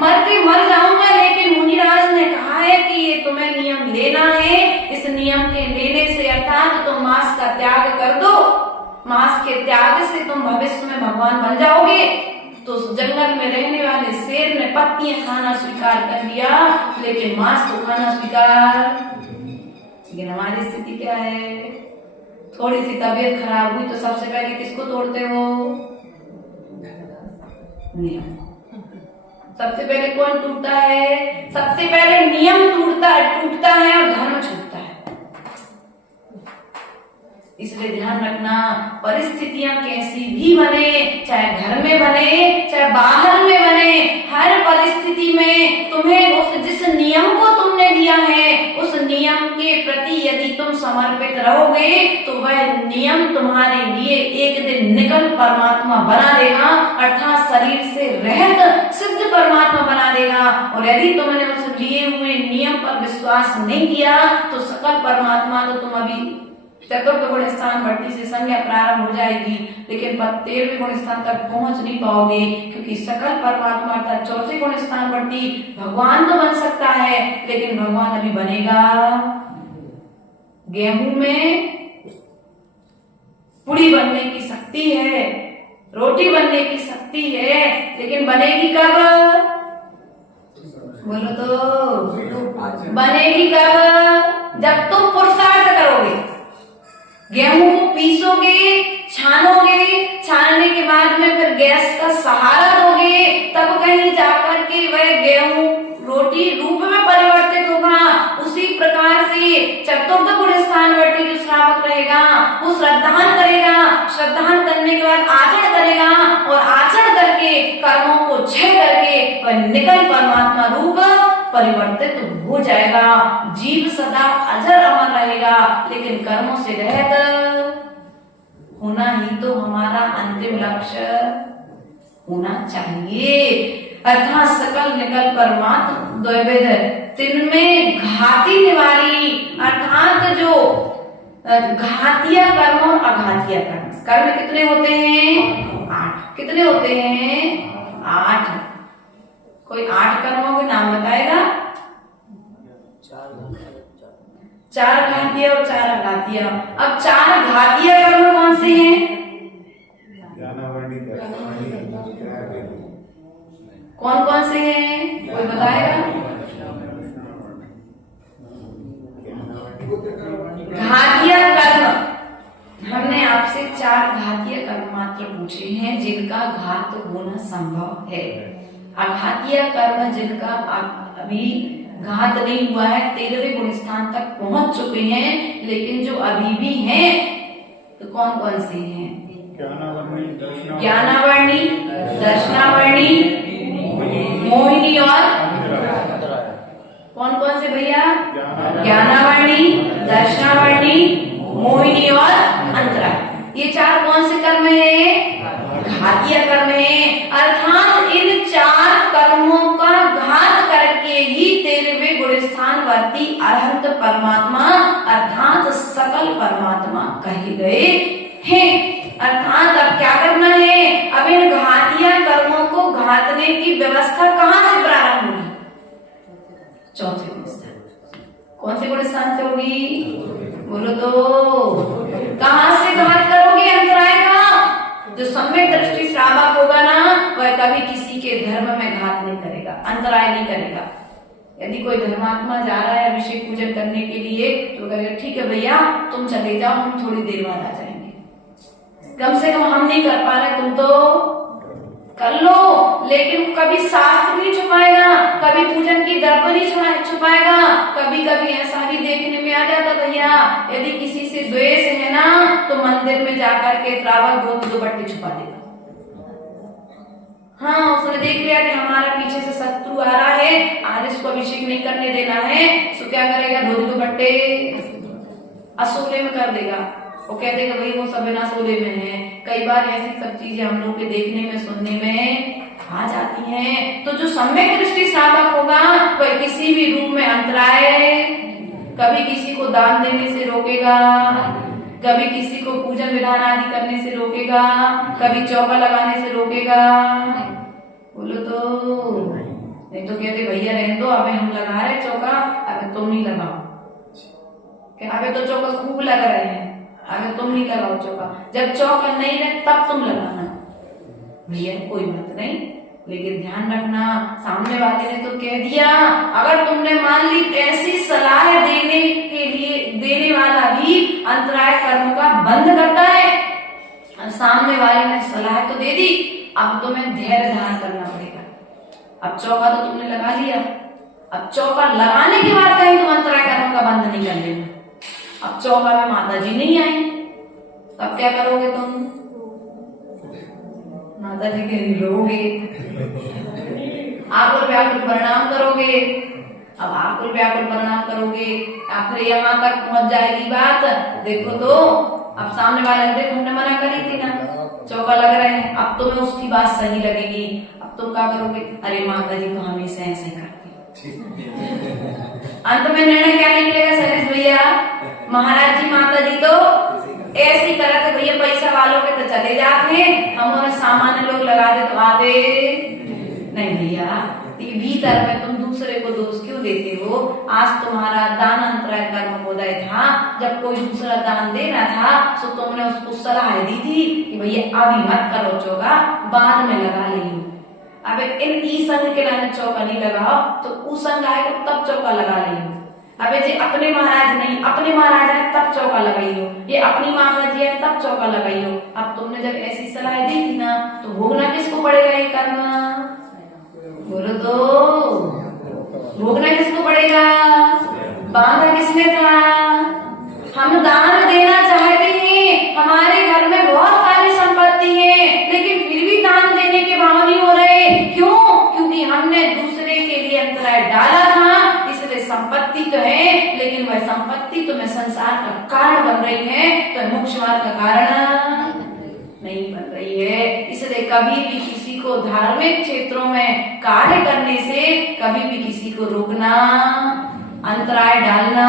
मर के मर जाऊंगा, लेकिन मुनिराज ने कहा है कि ये तुम्हें नियम लेना है। इस नियम के लेने से अर्थात तुम मांस का त्याग कर दो, मांस के त्याग से तुम भविष्य में भगवान बन जाओगे। तो जंगल में रहने वाले शेर ने पत्तियां खाना स्वीकार कर लिया, लेकिन मांस तो खाना स्वीकार। लेकिन हमारी स्थिति क्या है? थोड़ी सी तबीयत खराब हुई तो सबसे पहले किसको तोड़ते हो? नियम। सबसे पहले कौन टूटता है? सबसे पहले नियम टूटता है और धर्म छूटता है। इसलिए ध्यान रखना, परिस्थितियां कैसी भी बने, चाहे घर में बने चाहे बाहर में बने, हर परिस्थिति में तुम्हें उस जिस नियम को तुमने दिया है, उस नियम के प्रति यदि तुम समर्पित रहोगे तो वह नियम तुम्हारे लिए एक दिन निकल परमात्मा बना देगा, अर्थात शरीर से रहित सिद्ध परमात्मा बना देगा। और यदि तुमने उस लिए हुए नियम पर विश्वास नहीं किया तो सकल परमात्मा तो तुम अभी चतुर्थ गुण स्थान बढ़ती से संज्ञा प्रारंभ हो जाएगी, लेकिन 13वें गुण स्थान तक पहुंच नहीं पाओगे, क्योंकि सकल परमात्मा अर्थात चौथे गुण स्थान बढ़ती भगवान तो बन सकता है, लेकिन भगवान अभी बनेगा। गेहूं में पुड़ी बनने की शक्ति है, रोटी बनने की शक्ति है, लेकिन बनेगी कब? बोलो तो, बनेगी कब? जब तुम पुरुषार्थ करोगे, गेहूं को पीसोगे, छानोगे, छानने के बाद में फिर गैस का सहारा दोगे, तब कहीं जाकर के वह गेहूं रोटी रूप में परिवर्तित होगा। उसी प्रकार से चतुर्थ गुण स्थानवर्ती जो श्रावक रहेगा वो श्रद्धान करेगा, श्रद्धान करने के बाद आचरण करेगा, और आचरण करके कर्मों को क्षय करके वह निकल परमात्मा रूप परिवर्तित हो जाएगा। जीव सदा अजर अमर रहेगा, लेकिन कर्मों से रहित होना ही तो हमारा अंतिम लक्ष्य होना चाहिए। अर्थात सकल निकल परमात्मा द्वैविध, तिनमें घाती निवारी, अर्थात जो घातिया कर्म और अघातिया कर्म। कर्म कितने होते हैं? 8। कितने होते हैं? 8। कोई 8 कर्मों के नाम बताएगा? 4 घातिया और 4 अघातिया। अब 4 घातिया कर्म कौन से हैं? कौन कौन से हैं? कोई बताएगा? घातिया कर्म, हमने आपसे 4 घातिया कर्म मात्र पूछे हैं जिनका घात होना संभव है। अघातिया कर्म जिनका अभी घात नहीं हुआ है, 13वें गुण स्थान तक पहुंच चुके हैं, लेकिन जो अभी भी हैं तो कौन कौन से हैं? ज्ञानावर्णी, दर्शनावर्णी, मोहिनी और कौन कौन से भैया? ज्ञानावर्णी, दर्शनावर्णी, मोहिनी और अंतरा। ये 4 कौन से कर्म है? घातिया कर्म है। अर्थात इन 4 कर्मों का घात करके ही 13वें गुण स्थानवर्ती अरहंत परमात्मा अर्थात सकल परमात्मा कहे गए हैं। अर्थात अब क्या करना है? अब इन घातिया कर्मों को घातने की व्यवस्था कहाँ से प्रारंभ होगी? चौथे गुण स्थान। कौन से गुण स्थान से होगी? बोलो तो, कहाँ से घात करोगे अंतराय का? जो सम्यक दृष्टि श्रावक होगा ना, वह कभी किसी के धर्म में घात नहीं करेगा, अंतराय नहीं करेगा। यदि कोई धर्मात्मा जा रहा है अभिषेक पूजन करने के लिए तो कहेगा ठीक है भैया तुम चले जाओ, हम थोड़ी देर बाद आ जाएंगे। कम से कम हम नहीं कर पा रहे, तुम तो कर लो। लेकिन कभी शास्त्र नहीं छुपाएगा, कभी पूजन की दर्पण नहीं छुपाएगा। कभी कभी ऐसा भी देखने में आ जाता भैया, यदि किसी से द्वेष है ना तो मंदिर में जाकर के श्रावक दुपट्टे छुपा देगा। हाँ, उसने देख लिया कि हमारा पीछे से शत्रु आ रहा है, आज इसको अभिषेक नहीं करने देना है, तो क्या करेगा? धोती दुपट्टे असोले में कर देगा। वो कहते हैं भाई वो सब बिना सोले में है। कई बार ऐसी सब चीजें हम लोग के देखने में सुनने में आ जाती हैं। तो जो सम्यक दृष्टि श्रावक होगा वह किसी भी रूप में अंतराय, कभी किसी को दान देने से रोकेगा, कभी किसी को पूजन विधान आदि करने से रोकेगा, कभी चौका लगाने से रोकेगा। बोलो तो, नहीं तो कहते भैया रहने दो, अबे हम लगा रहे चौका, अबे तुम नहीं लगाओ। अबे तो चौका खूब लगा रहे हैं, अगर तुम नहीं लगाओ चौका, जब चौका नहीं लगे तब तुम लगाना। भैया कोई बात नहीं, लेकिन ध्यान रखना सामने वाले ने तो कह दिया, अगर तुमने मान ली ऐसी सलाह देने के लिए देने वाला भी अंतराय कर्म का बंद करता है। सामने वाले ने सलाह तो दे दी, अब तुम्हें धैर्य धारण करना पड़ेगा। अब चौका तो तुमने लगा लिया, अब चौका लगाने के बाद कहीं तुम अंतराय कर्म का बंद नहीं कर लेना। अब चौका में माता जी नहीं आई, तब क्या करोगे तुम? माता जी के रोगे, आप और व्याकुल प्रणाम करोगे। अब आकुल व्याकुल प्रणाम करोगे या फिर यहाँ तक पहुंच जाएगी बात। देखो तो अब सामने वाले ने देखो हमने मना करी थी ना, चौका लग रहे हैं, अब तुम्हें उसकी बात सही लगेगी। अब तुम क्या करोगे, अरे माता जी तो हमेशा ऐसे करती। अंत में निर्णय क्या निकलेगा सरेश भैया, महाराज जी माता जी तो ऐसे ही करते भैया, पैसा वालों के तो चले जाते हैं, हम उन्हें सामान्य लोग लगा दे तो आते नहीं भैया। भीतर में तुम दूसरे को दोष क्यों देते हो? आज तुम्हारा दान अंतराय कर्मोदय था, जब कोई दूसरा दान देना था तो तुमने उसको सलाह दी थी कि भैया अभी मत करो चौका, बाद में लगा लेंगे। अब इन ई संघ के लाने चौका नहीं लगाओ तो उ संघ आएगा तब चौका लगा लेंगे। अबे जी अपने महाराज नहीं, अपने महाराज है तब चौका लगाइयो, ये अपनी माता जी है तब चौका लगाइयो। अब तुमने जब ऐसी सलाह दी थी ना तो भोगना किसको पड़ेगा ये कर्म? बोलो तो, भोगना किसको पड़ेगा? बांधा किसने था? हम दान देना चाहते हैं, हमारे घर में बहुत सारी संपत्ति है, लेकिन फिर भी दान देने के भाव नहीं हो रहे। क्यों? क्योंकि हमने दूसरे के लिए अंतराय डाला था, इसलिए संपत्ति तो है, लेकिन वह संपत्ति तुम्हें संसार का कारण बन रही है, तो मोक्ष मार्ग का कारण नहीं बन रही है। इसलिए कभी भी किसी को धार्मिक क्षेत्रों में कार्य करने से कभी भी किसी को रोकना, अंतराय डालना।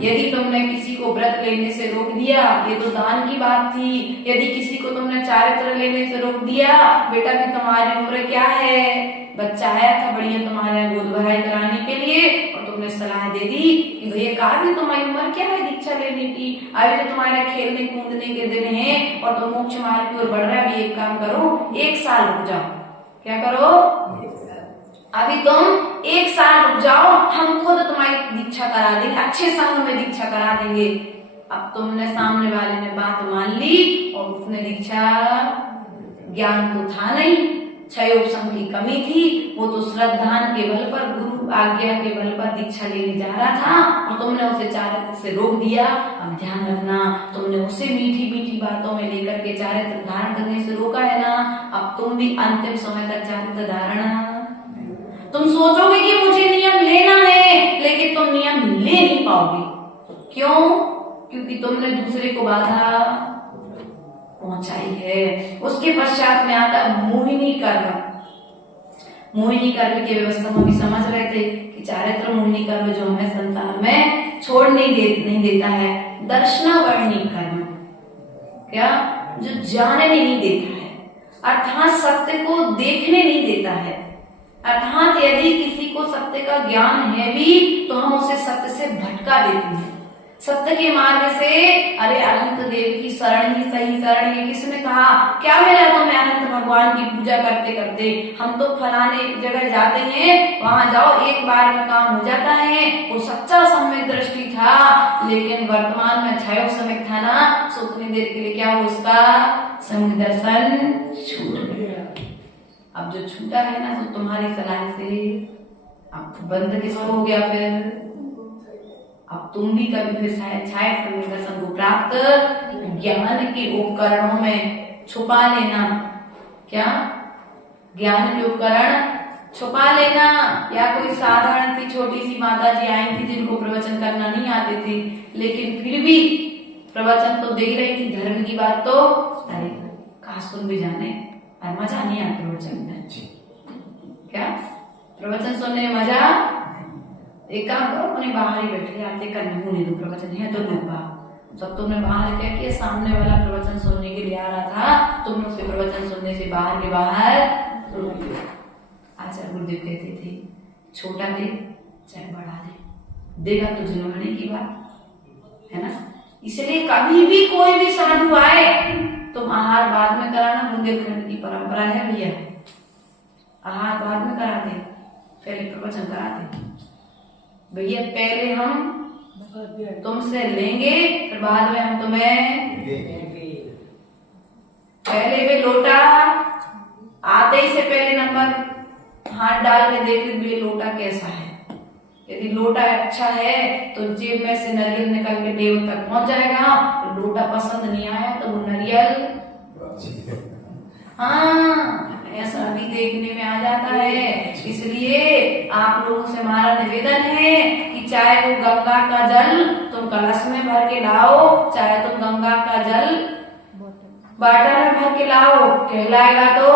यदि तुमने किसी को व्रत लेने से रोक दिया, ये तो दान की बात थी। यदि किसी को तुमने चारित्र लेने से रोक दिया, बेटा कि तुम्हारी उम्र क्या है, बच्चा आया था बढ़िया तुम्हारे यहाँ गोद भराई कराने के लिए और तुमने सलाह दे दी कि भैया कार्य तुम्हारी उम्र क्या है दीक्षा लेने की, अभी तो तुम्हारे खेलने कूदने के दिन है और तुम मोक्ष मार्ग की ओर बढ़ रहा है। अभी एक काम करो, 1 साल रुक जाओ। क्या करो? अभी तुम 1 साल रुक जाओ, हम खुद तुम्हारी दीक्षा करा देंगे, अच्छे संघ में दीक्षा करा देंगे। अब तुमने सामने वाले ने बात मान ली और उसने दीक्षा, ज्ञान तो था नहीं, क्षयोपशम की कमी थी, वो तो श्रद्धान के बल पर, गुरु आज्ञा के बल पर दीक्षा लेने जा रहा था और तुमने उसे चारित्र से रोक दिया। अब ध्यान रखना, तुमने उसे मीठी मीठी बातों में लेकर के चारित्र धारण करने से रोका है ना, अब तुम भी अंतिम समय तक चारित्र धारण, तुम सोचोगे कि मुझे नियम लेना है, लेकिन तुम नियम ले नहीं पाओगे। क्यों? क्योंकि तुमने दूसरे को बाधा पहुंचाई है। उसके पश्चात में आता मोहिनी कर्म। मोहिनी कर्म की व्यवस्था में भी समझ रहे थे कि चारित्र मोहिनी कर्म जो हमें संसार में छोड़ नहीं देता है। दर्शनावर्णी कर्म, क्या? जो जानने नहीं देता है, अर्थात सत्य को देखने नहीं देता है। अर्थात यदि किसी को सत्य का ज्ञान है भी तो हम उसे सत्य से भटका देते हैं, सत्य के मार्ग से। अरे अनंत देव की शरण ही सही शरण है। किसने कहा? क्या मिला तुम्हें अनंत भगवान की पूजा करते करते? हम तो फलाने जगह जाते हैं, वहां जाओ, एक बार में काम हो जाता है। वो सच्चा सम्यक दृष्टि था, लेकिन वर्तमान में क्षय सम्यक था ना, सो उतनी देर के लिए क्या हो, उसका सम्यक दर्शन छूट गया। अब जो छूटा है ना, तो तुम्हारी सलाह से अब बंद किसको हो गया फिर? अब तुम भी कभी फिर शायद सम्यक दर्शन को प्राप्त ज्ञान के उपकरणों में छुपा लेना। क्या? ज्ञान के उपकरण छुपा लेना। या कोई साधारण सी छोटी सी माता जी आई थी जिनको प्रवचन करना नहीं आते थे, लेकिन फिर भी प्रवचन तो दे रही थी, धर्म की बात तो अरे कहा सुन भी जाने, और मजा नहीं आता प्रवचन में। क्या? प्रवचन सुनने में मजा? एक काम करो, उन्हें बाहर ही बैठे आते करने होने दो, प्रवचन है तो लोग जब तुमने बाहर क्या किया, सामने वाला प्रवचन सुनने के लिए आ रहा था, तुमने उसके प्रवचन सुनने से बाहर के बाहर रोक दिया। आचार्य गुरुदेव कहते थे, छोटा दे चाहे बड़ा दे, देगा तो जिन्होंने की बात है ना। इसलिए कभी भी कोई भी साधु आए तुम आहार बाद में कराना, बुंदेलखंड की परंपरा है भैया। आहार बाद में करा दे, पहले प्रवचन करा दे भैया। पहले हम तुमसे लेंगे, फिर बाद में हम तुम्हें पहले वे लोटा आते ही से पहले नंबर हाथ डाल के देख लीजिए लोटा कैसा है। यदि लोटा अच्छा है तो जेब में से नारियल निकल के टेबल तक पहुंच जाएगा। तो लोटा पसंद नहीं आया तो वो नारियल, हाँ ऐसा भी देखने में आ जाता है। इसलिए आप लोगों से हमारा निवेदन है कि चाहे वो गंगा का जल तुम कलश में भर के लाओ, चाहे तुम गंगा का जल बाटल में भर के लाओ, कहलाएगा तो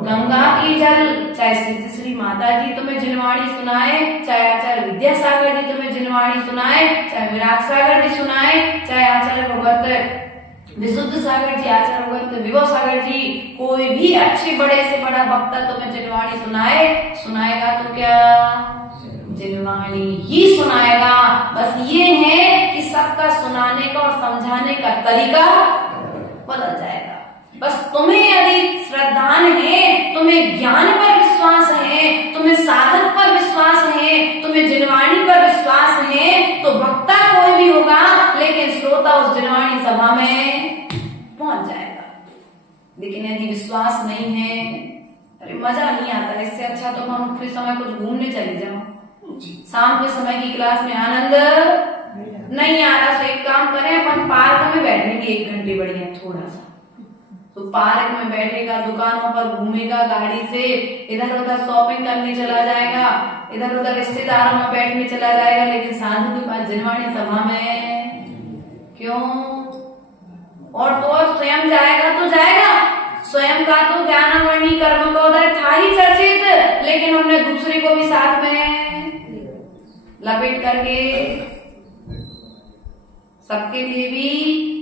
गंगा की जल। चाहे सिद्ध श्री माता जी तुम्हें जिनवाणी सुनाए, चाहे आचार्य विद्यासागर जी तुम्हें जिनवाणी सुनाए, चाहे विराट सागर जी सुनाए, चाहे आचार्य भगवत विशुद्ध सागर जी, आचार्य भगवत विभव सागर जी, कोई भी अच्छे बड़े से बड़ा वक्ता तुम्हें जिनवाणी सुनाएगा तो क्या जिनवाणी ही सुनाएगा। बस ये है कि सबका सुनाने का और समझाने का तरीका बदल जाएगा। बस तुम्हें यदि श्रद्धान है, तुम्हें ज्ञान पर विश्वास है, तुम्हें साधक पर विश्वास है, तुम्हें जिनवाणी पर विश्वास है, तो वक्ता कोई भी होगा लेकिन श्रोता उस जिनवाणी सभा में पहुंच जाएगा। लेकिन यदि विश्वास नहीं है, अरे मजा नहीं आता। इससे अच्छा तो हम उठते समय कुछ घूमने चले जाओ। शाम के समय की क्लास में आनंद नहीं आ रहा, तो एक काम करें, अपन पार्क में बैठेंगे 1 घंटे बढ़िया थोड़ा सा। तो पार्क में बैठेगा, दुकानों पर घूमेगा, गाड़ी से इधर उधर शॉपिंग करने चला जाएगा, इधर उधर रिश्तेदारों में बैठने चला जाएगा, लेकिन साधु के पास जिनवाणी सभा में क्यों? और तो और स्वयं जाएगा तो जाएगा, स्वयं का तो ज्ञानमणि कर्म का उदय था ही चर्चित, लेकिन हमने दूसरे को भी साथ में लपेट करके सबके लिए भी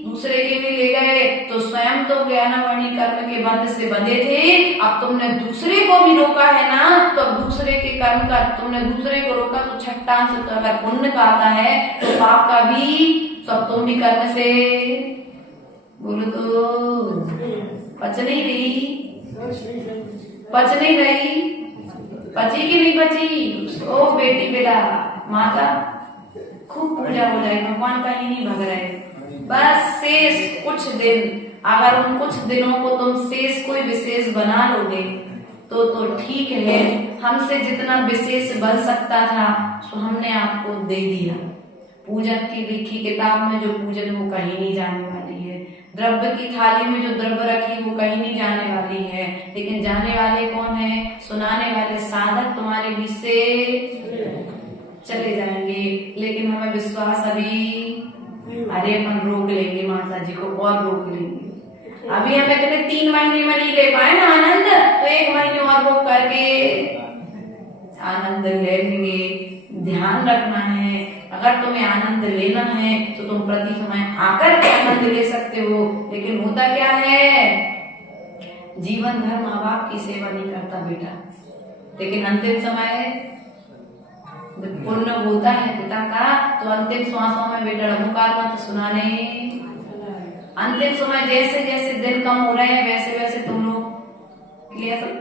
दूसरे के भी ले गए। तो स्वयं तो ज्ञानमणि कर्म के बंध से बंधे थे, अब तुमने दूसरे को भी रोका है ना, तो अब दूसरे के कर्म का तुमने दूसरे को रोका तो छठा से तो अगर पुण्य का आता है तो पाप का भी सब तुम भी कर्म से बोलो तो पच नहीं रही, पची की नहीं पची। ओ बेटी बेटा माता खूब पूजा हो जाएगी, भगवान का ही नहीं भग रहे। बस शेष कुछ दिन, अगर उन कुछ दिनों को तुम शेष कोई विशेष बना लोगे तो ठीक है। हमसे जितना विशेष बन सकता था तो हमने आपको दे दिया। पूजन की लिखी किताब में जो पूजन वो कहीं नहीं जाने वाली है, द्रव्य की थाली में जो द्रव्य रखी वो कहीं नहीं जाने वाली है, लेकिन जाने वाले कौन है? सुनाने वाले साधक तुम्हारे बीच से चले जाएंगे। लेकिन हमें विश्वास अभी, अरे अपन रोक लेंगे माता जी को, और रोक लेंगे। अभी हमें कहते 3 महीने में नहीं ले पाए ना आनंद, तो 1 महीने और रोक करके आनंद लेंगे। ध्यान रखना है, अगर तुम्हें आनंद लेना है तो तुम प्रति समय आकर के आनंद ले सकते हो। लेकिन होता क्या है, जीवन भर माँ बाप की सेवा नहीं करता बेटा, लेकिन अंतिम समय पुण्य होता है पिता का, तो अंतिम श्वासों में बेटा रघुकार मत सुनाने। अंतिम समय जैसे जैसे दिन कम हो रहे हैं वैसे वैसे तुम लोग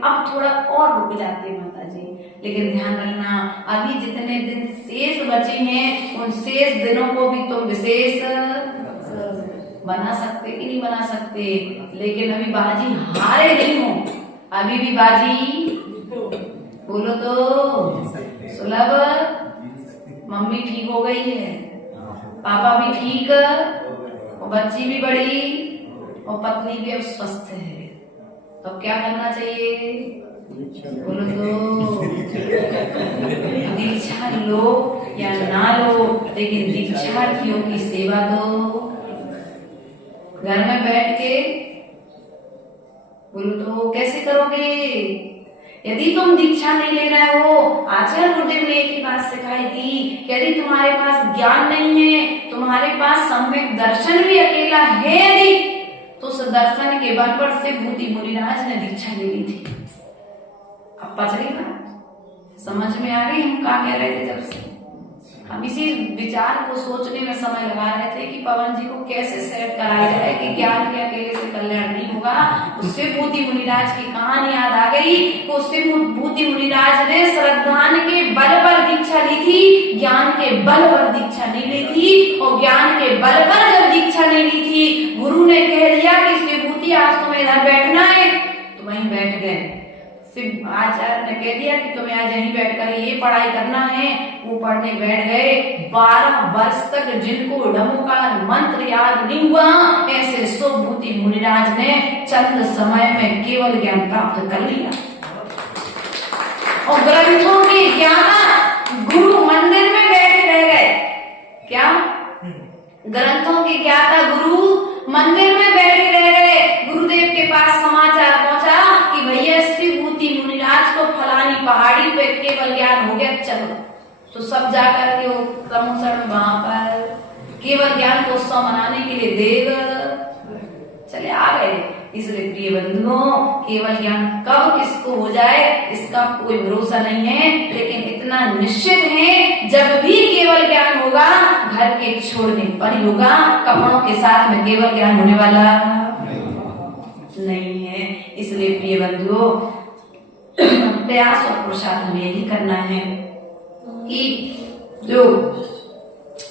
अब थोड़ा और रुक जाते हैं माता जी। लेकिन ध्यान रखना, अभी जितने दिन शेष बचे हैं उन शेष दिनों को भी तुम विशेष बना सकते कि नहीं बना सकते। लेकिन अभी बाजी हारे नहीं हो, अभी भी बाजी बोलो तो सुलभ। मम्मी ठीक हो गई है, पापा भी ठीक, और बच्ची भी बड़ी, और पत्नी भी अब स्वस्थ है। तो क्या करना चाहिए बोलो तो? दीक्षा लो या ना लो, लेकिन दीक्षार्थियों की सेवा दो। घर में बैठ के बोलो तो कैसे करोगे? यदि तुम दीक्षा नहीं ले रहे हो, आचार्य गुरुदेव ने एक ही बात सिखाई थी कि यदि तुम्हारे पास ज्ञान नहीं है, तुम्हारे पास सम्यक दर्शन भी अकेला है यदि, तो उस दर्शन के बल पर से भूति मुनिराज ने दीक्षा ले ली थी। अब पच रही ना, समझ में आ गई हम क्या कह रहे थे? जब से हम इसी विचार को सोचने में समय लगा रहे थे कि पवन जी को कैसे सेट कराया जाए कि ज्ञान के अकेले से कल्याण नहीं होगा। उससे भूति मुनिराज की कहानी याद आ गई। उससे भूति मुनिराज ने श्रद्धान के बल पर दीक्षा ली थी, ज्ञान के बल पर दीक्षा नहीं ली थी। और ज्ञान के बल पर जब दीक्षा नहीं ली थी, गुरु ने कह दिया कि विभूति आज तुम्हें इधर बैठना है, तो वहीं बैठ गए। फिर आचार्य ने कह दिया कि तुम्हें आज यहीं बैठकर ये पढ़ाई करना है, वो पढ़ने बैठ गए। 12 वर्ष तक जिनको डमोकार मंत्र याद नहीं हुआ, ऐसे सुभूति मुनिराज ने चंद समय में केवल ज्ञान प्राप्त कर लिया। और ग्रंथों के ज्ञाता गुरु मंदिर में बैठे रह गए। क्या? ग्रंथों के ज्ञाता गुरु मंदिर में बैठे रह गए। गुरुदेव के पास समाचार पहुंचा कि भैया शिवभूति मुनिराज को फलानी पहाड़ी पे केवल ज्ञान हो गया, चलो। तो सब जाकर के वो क्रमशः वहां पर केवल ज्ञान को उत्सव मनाने के लिए देव चले आ गए। इसलिए प्रिय बंधुओं, केवल ज्ञान कब किसको हो जाए इसका कोई भरोसा नहीं है, लेकिन इतना निश्चित है जब भी केवल ज्ञान होगा घर के छोड़ने पर ही होगा। कपड़ों के साथ में केवल ज्ञान होने वाला नहीं है। इसलिए प्रिय बंधुओं, प्रयास और पुरुषार्थ हमें यही करना है कि जो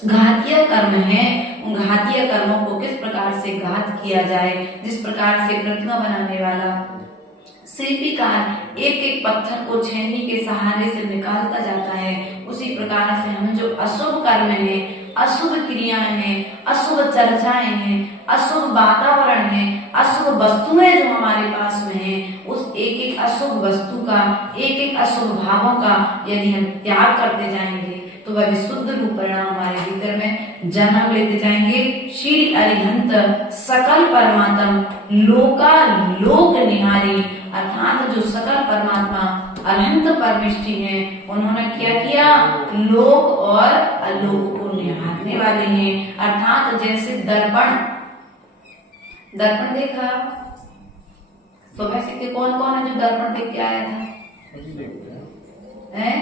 घातीय कर्म है उन घातीय कर्मों को किस प्रकार से घात किया जाए। जिस प्रकार से प्रतिमा बनाने वाला शिल्पीकार एक एक पत्थर को छेनी के सहारे से निकालता जाता है, उसी प्रकार से हम जो अशुभ कर्म है, अशुभ क्रियाएं हैं, अशुभ चर्चाएं हैं, अशुभ वातावरण है, अशुभ वस्तुएं जो हमारे पास में है, उस एक एक अशुभ वस्तु का, एक एक अशुभ भावों का यदि हम त्याग करते जाएंगे तो वह विशुद्ध रूप परिणाम हमारे भीतर में जन्म लेते जाएंगे। श्री अरिहंत सकल परमात्म लोका लोक निहारी, अर्थात जो सकल परमात्मा अनंत परमेष्टि हैं, उन्होंने क्या किया? लोक और अलोक को निहारने वाले हैं। अर्थात जैसे दर्पण देखा सुबह से कौन कौन है जो दर्पण देख के आया था? हैं?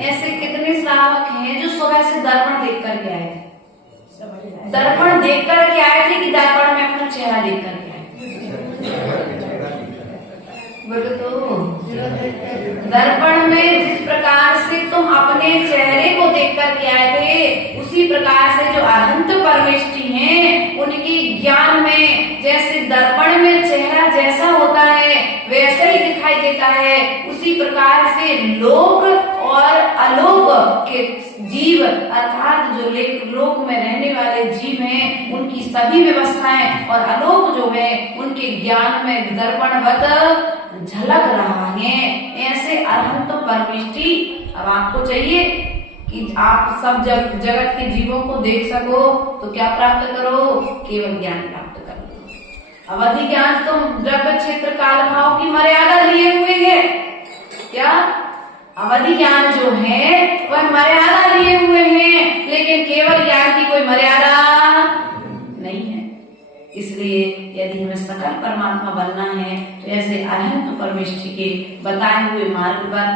ऐसे कितने श्रावक हैं जो सुबह से दर्पण देख कर के आए थे? दर्पण देख कर के आए थे कि दर्पण में अपना चेहरा देख कर के आए? बोलो तो। दर्पण में जिस प्रकार से तुम अपने चेहरे को देख कर के आए थे, उसी प्रकार से जो अनंत परमेष्टि हैं उनके ज्ञान में जैसे दर्पण में चेहरा जैसा होता है वैसा ही दिखाई देता है, उसी प्रकार से लोक और अलोक के जीव अर्थात जो लोक में रहने वाले जीव हैं उनकी सभी व्यवस्थाएं और अलोक जो है उनके ज्ञान में दर्पणवत झलक रहा है। ऐसे अनंत परमेष्टि अब आपको चाहिए कि आप सब जगत के जीवों को देख सको तो क्या प्राप्त करो? केवल ज्ञान प्राप्त करो। अवधि ज्ञान तुम द्रव्य क्षेत्र काल भाव की मर्यादा लिए हुए है। क्या? अवधि ज्ञान जो है वह मर्यादा लिए हुए हैं, लेकिन केवल ज्ञान की कोई मर्यादा नहीं है। इसलिए यदि हमें सकल परमात्मा बनना है तो ऐसे अनंत परमेष्टि के बताए हुए मार्ग पर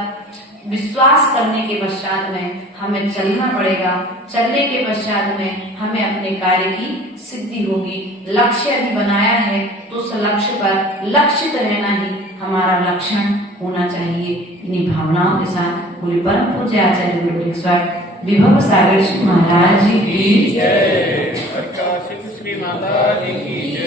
विश्वास करने के पश्चात में हमें चलना पड़ेगा। चलने के पश्चात में हमें अपने कार्य की सिद्धि होगी। लक्ष्य यदि बनाया है तो उस लक्ष्य पर लक्षित रहना ही हमारा लक्षण होना चाहिए। इन्हीं भावनाओं के साथ बोले परम पूज्य आचार्य गुरुदेव विभव सागर श्री महाराज जी की जय। श्री माता जी की जय।